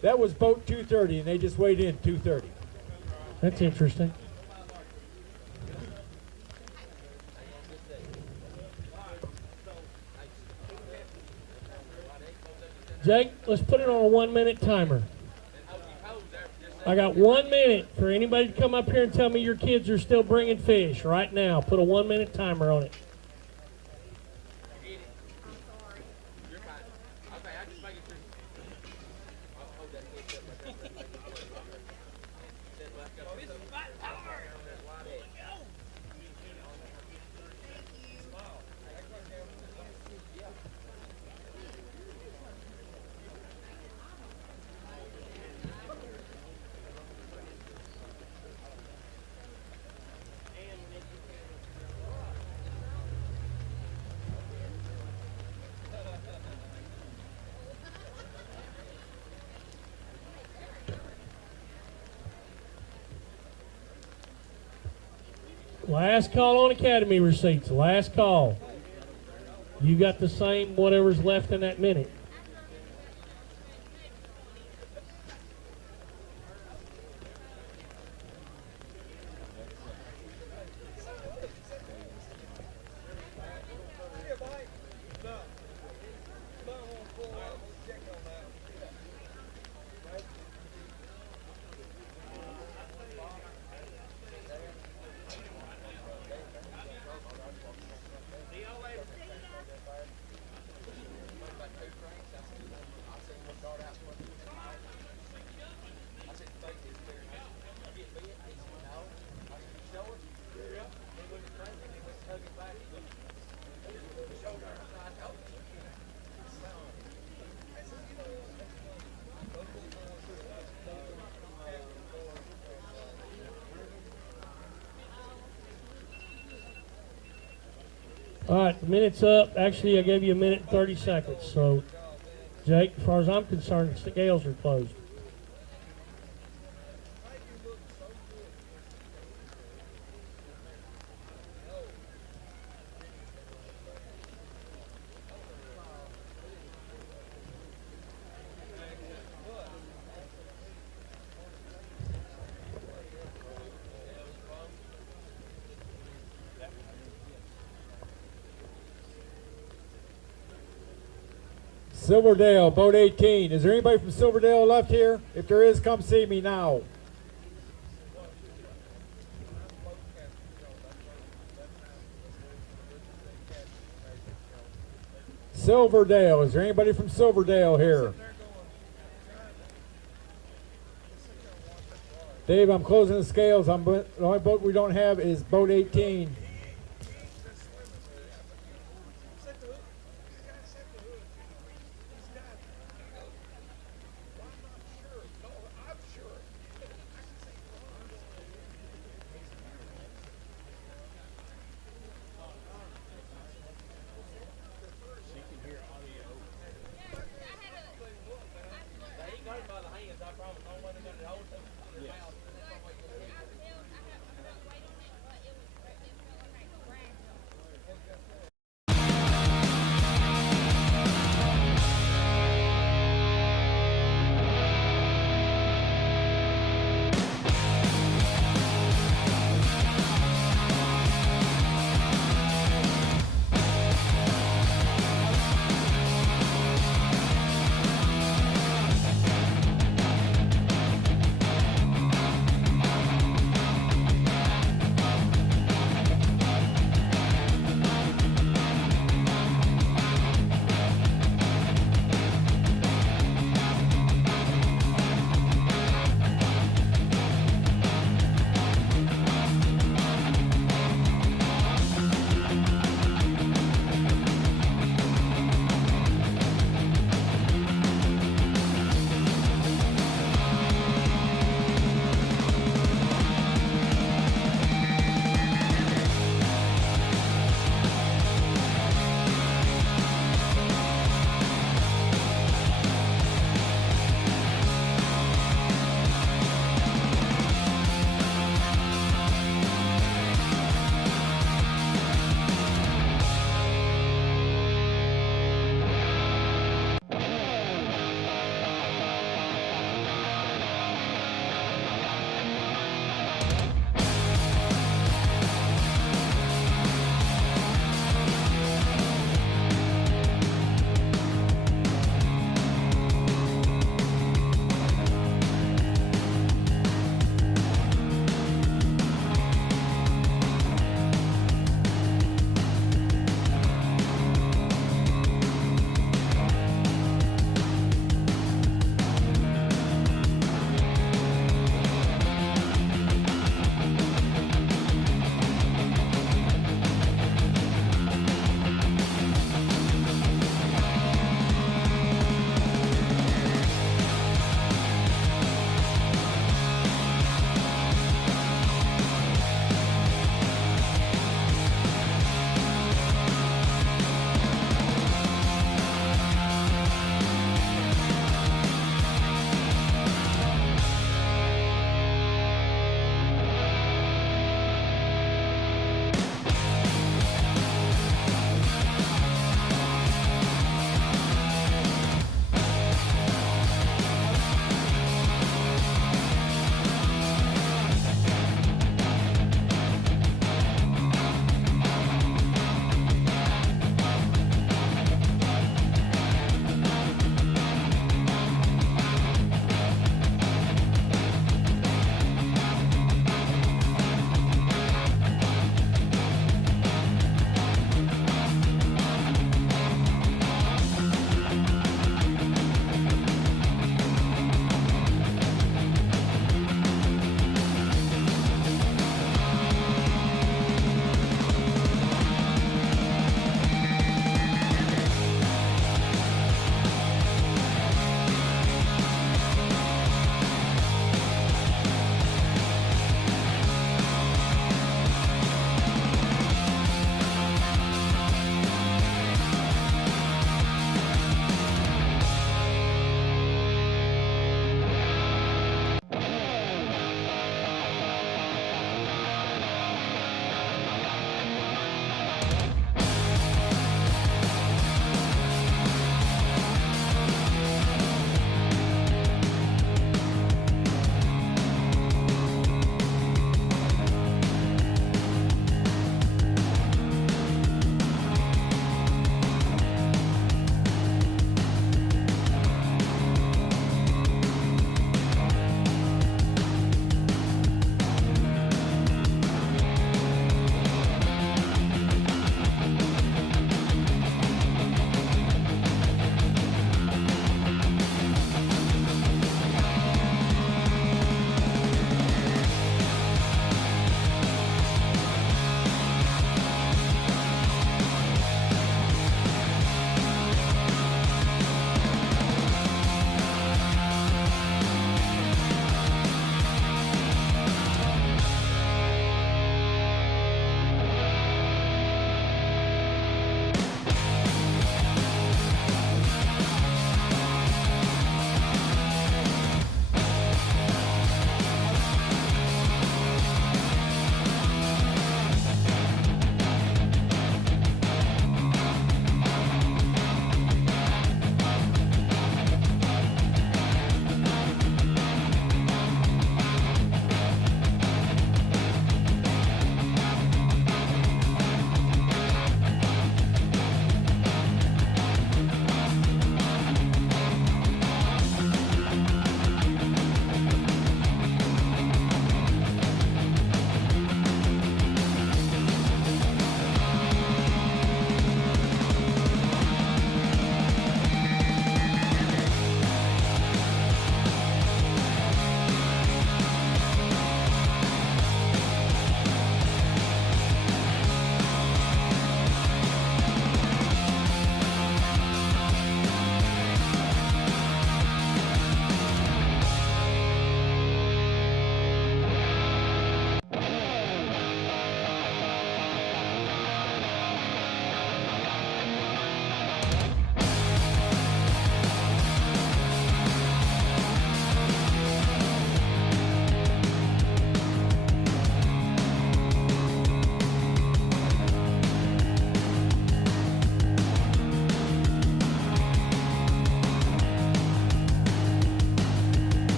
That was boat 230, and they just weighed in 230. That's interesting. Jake, let's put it on a 1 minute timer. I got 1 minute for anybody to come up here and tell me your kids are still bringing fish right now. Put a 1 minute timer on it. Last call on Academy receipts. Last call. You got the same whatever's left in that minute. All right, the minute's up. Actually, I gave you a minute and 30 seconds. So, Jake, as far as I'm concerned, the scales are closed. Silverdale, boat 18. Is there anybody from Silverdale left here? If there is, come see me now. Silverdale, is there anybody from Silverdale here? Dave, I'm closing the scales. The only boat we don't have is boat 18.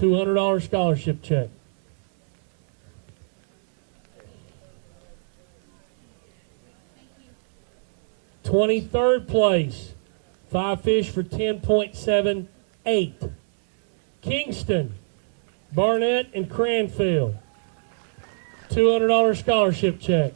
$200 scholarship check. Thank you. 23rd place, 5 fish for 10.78. Kingston, Barnett, and Cranfield. $200 scholarship check.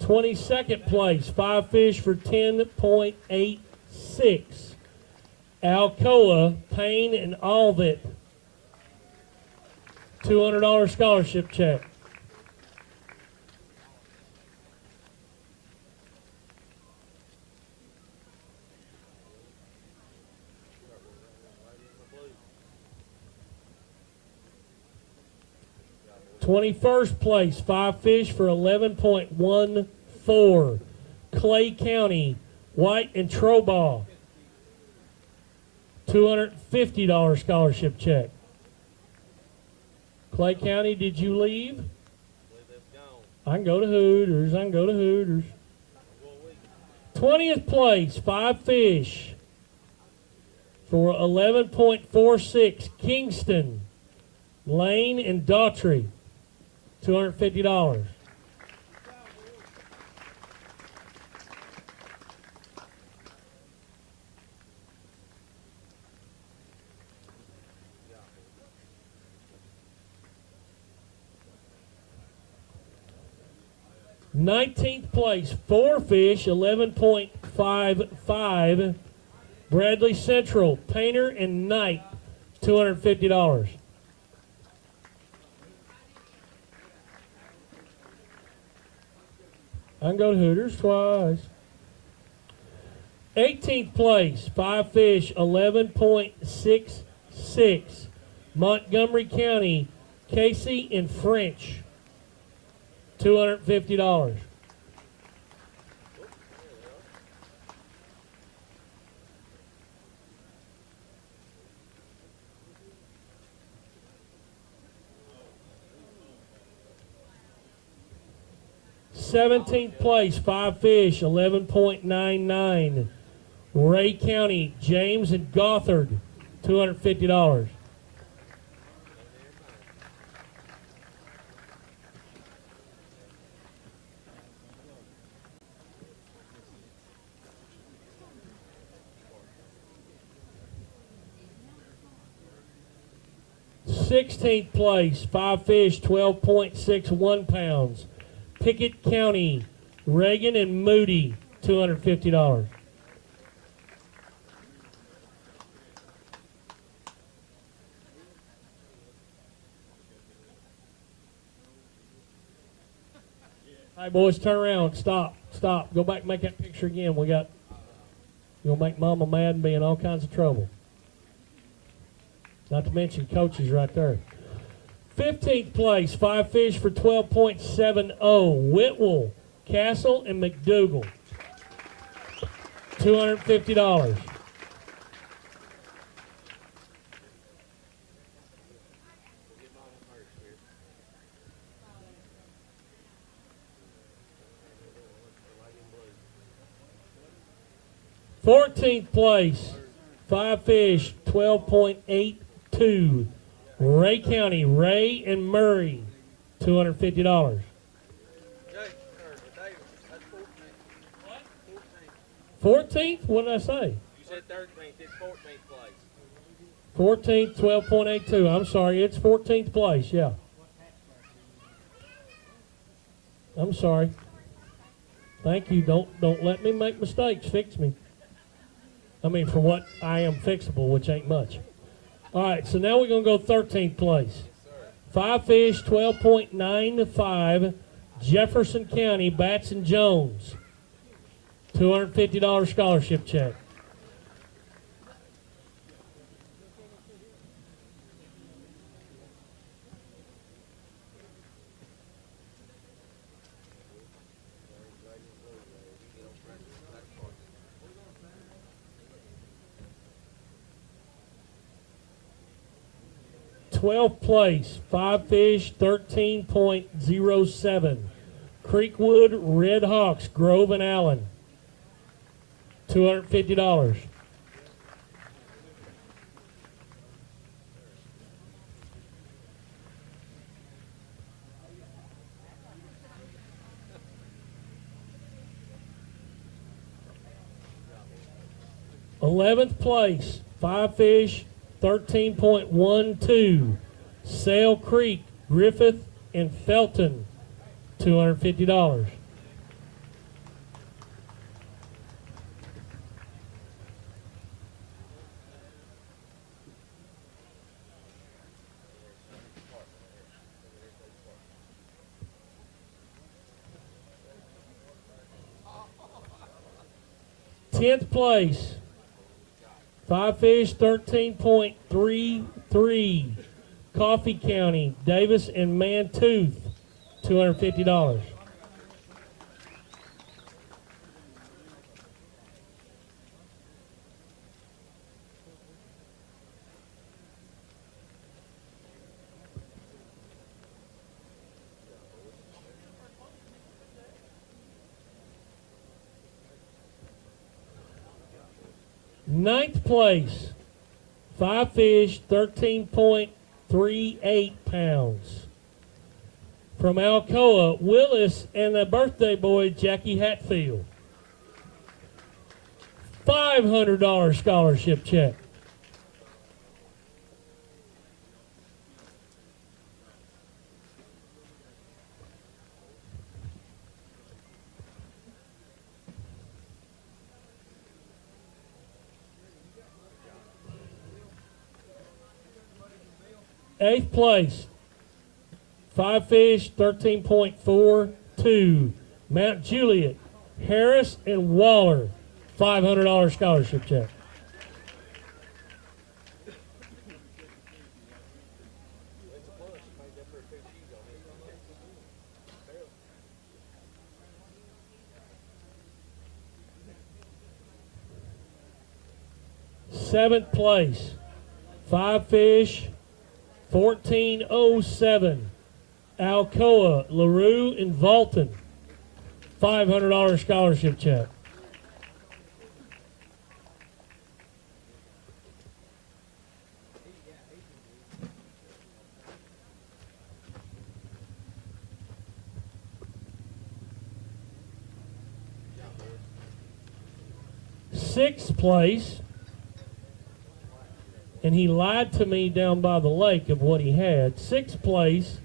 Twenty-second place, 5 fish for 10.86. Alcoa, Payne, and Alvit. $200 scholarship check. Twenty-first place, 5 fish for 11.14. Clay County, White and Trobaugh. $250 scholarship check. Clay County, did you leave? I can go to Hooters. 20th place, 5 fish for 11.46. Kingston, Lane, and Daughtry. $250. Nineteenth place, 4 fish, 11.55. Bradley Central, Painter and Knight, $250. I can go to Hooters twice. 18th place, 5 fish, 11.66. Montgomery County, Casey and French, $250. Seventeenth place, 5 fish, 11.99. Ray County, James and Gothard, $250. 16th place, 5 fish, 12.61 pounds. Pickett County, Reagan and Moody, $250. All right, boys, turn around. Stop. Go back and make that picture again. You'll make Mama mad and be in all kinds of trouble. Not to mention coaches right there. 15th place, 5 fish for 12.70. Whitwell, Castle, and McDougal, $250. Fourteenth place, 5 fish, 12.82. Ray County, Ray and Murray, $250. 14th? What did I say? You said 13th, it's 14th place. 14th, 12.82. I'm sorry, it's 14th place, yeah. I'm sorry. Thank you. Don't let me make mistakes. Fix me. I mean, for what I am fixable, which ain't much. All right, so now we're going to go 13th place. 5 fish, 12.95. Jefferson County, Batson Jones, $250 scholarship check. 12th place, 5 fish, 13.07. Creekwood Red Hawks, Grove and Allen, $250. 11th place, 5 fish, 13.12. Sail Creek, Griffith and Felton, $250. 10th place, 5 fish, 13.33. Coffee County, Davis and Mantooth, $250. 9th place, 5 fish, 13.38 pounds. From Alcoa, Willis and the birthday boy, Jackie Hatfield. $500 scholarship check. Eighth place, 5 fish, 13.42. Mount Juliet, Harris and Waller, $500 scholarship check. Seventh place, 5 fish, 14.07. Alcoa, LaRue, and Valton, $500 scholarship check. Sixth place, and he lied to me down by the lake of what he had. Sixth place,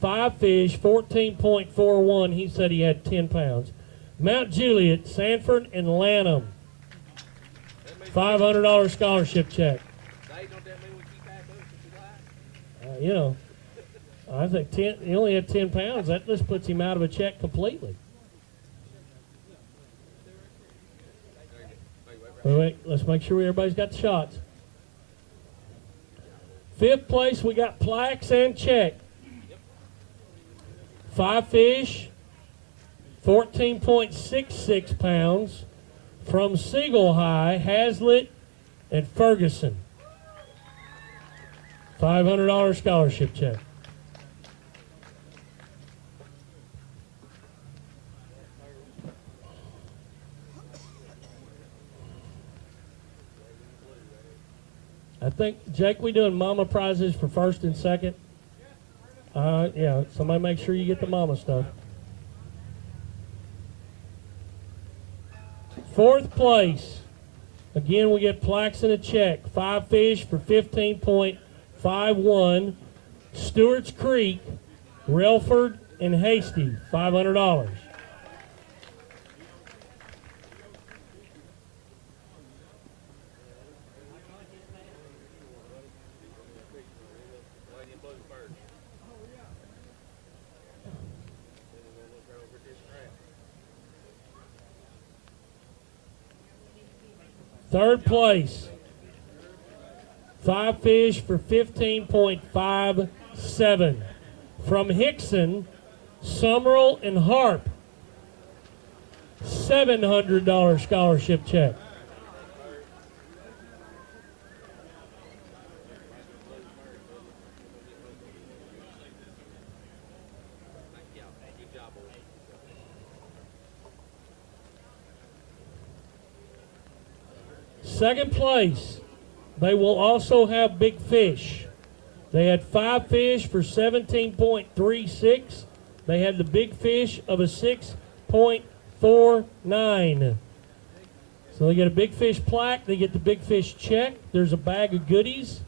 5 fish, 14.41. He said he had 10 pounds. Mount Juliet, Sanford, and Lanham, $500 scholarship check. You know, I think 10. He only had 10 pounds. That just puts him out of a check completely. Wait, let's make sure everybody's got the shots. Fifth place, we got plaques and check. 5 fish, 14.66 pounds from Siegel High, Hazlitt, and Ferguson. $500 scholarship check. I think, Jake, we doing mama prizes for first and second? Yeah, somebody make sure you get the mama stuff. Fourth place. Again, we get plaques and a check. 5 fish for 15.51. Stewart's Creek, Relford, and Hasty, $500. Third place, 5 fish for 15.57. From Hickson, Summerall, and Harp, $700 scholarship check. Second place, they will also have big fish. They had 5 fish for 17.36. They had the big fish of a 6.49. So they get a big fish plaque. They get the big fish check. There's a bag of goodies.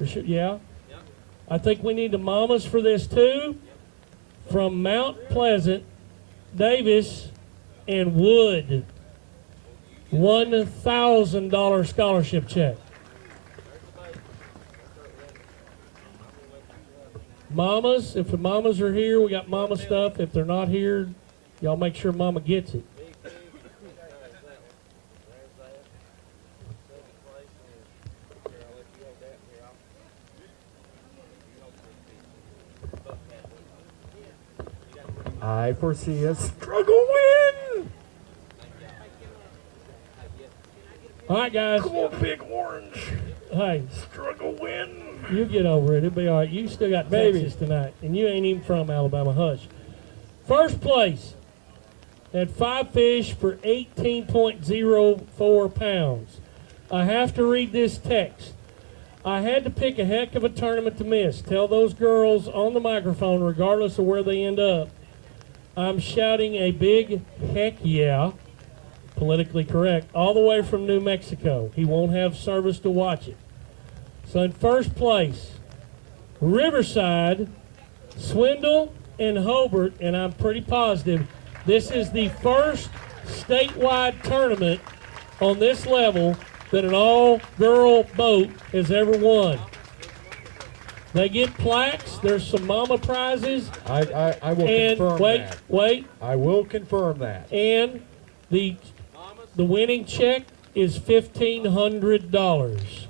Yeah. I think we need the mamas for this too. From Mount Pleasant, Davis, and Wood. $1,000 scholarship check. Mamas, if the mamas are here, we got mama stuff. If they're not here, y'all make sure mama gets it. I foresee a struggle win. All right, guys. Come on, Big Orange. Hey, Struggle win. you get over it. It'll be all right. You still got Texas tonight, and you ain't even from Alabama. Hush. First place had 5 fish for 18.04 pounds. I have to read this text. I had to pick a heck of a tournament to miss. Tell those girls on the microphone, regardless of where they end up, I'm shouting a big heck yeah, politically correct, all the way from New Mexico. He won't have service to watch it. So in first place, Riverside, Swindle, and Hobart, and I'm pretty positive this is the first statewide tournament on this level that an all-girl boat has ever won. They get plaques. There's some mama prizes. I will confirm that. Wait. I will confirm that. And the winning check is $1,500.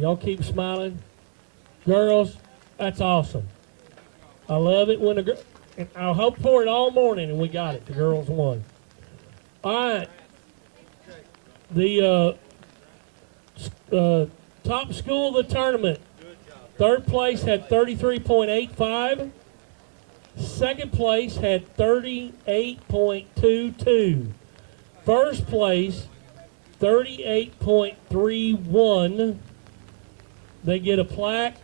Y'all keep smiling. Girls, that's awesome. I love it when the girl, and I hope for it all morning, and we got it. The girls won. All right. The top school of the tournament. Third place had 33.85. Second place had 38.22. First place, 38.31. They get a plaque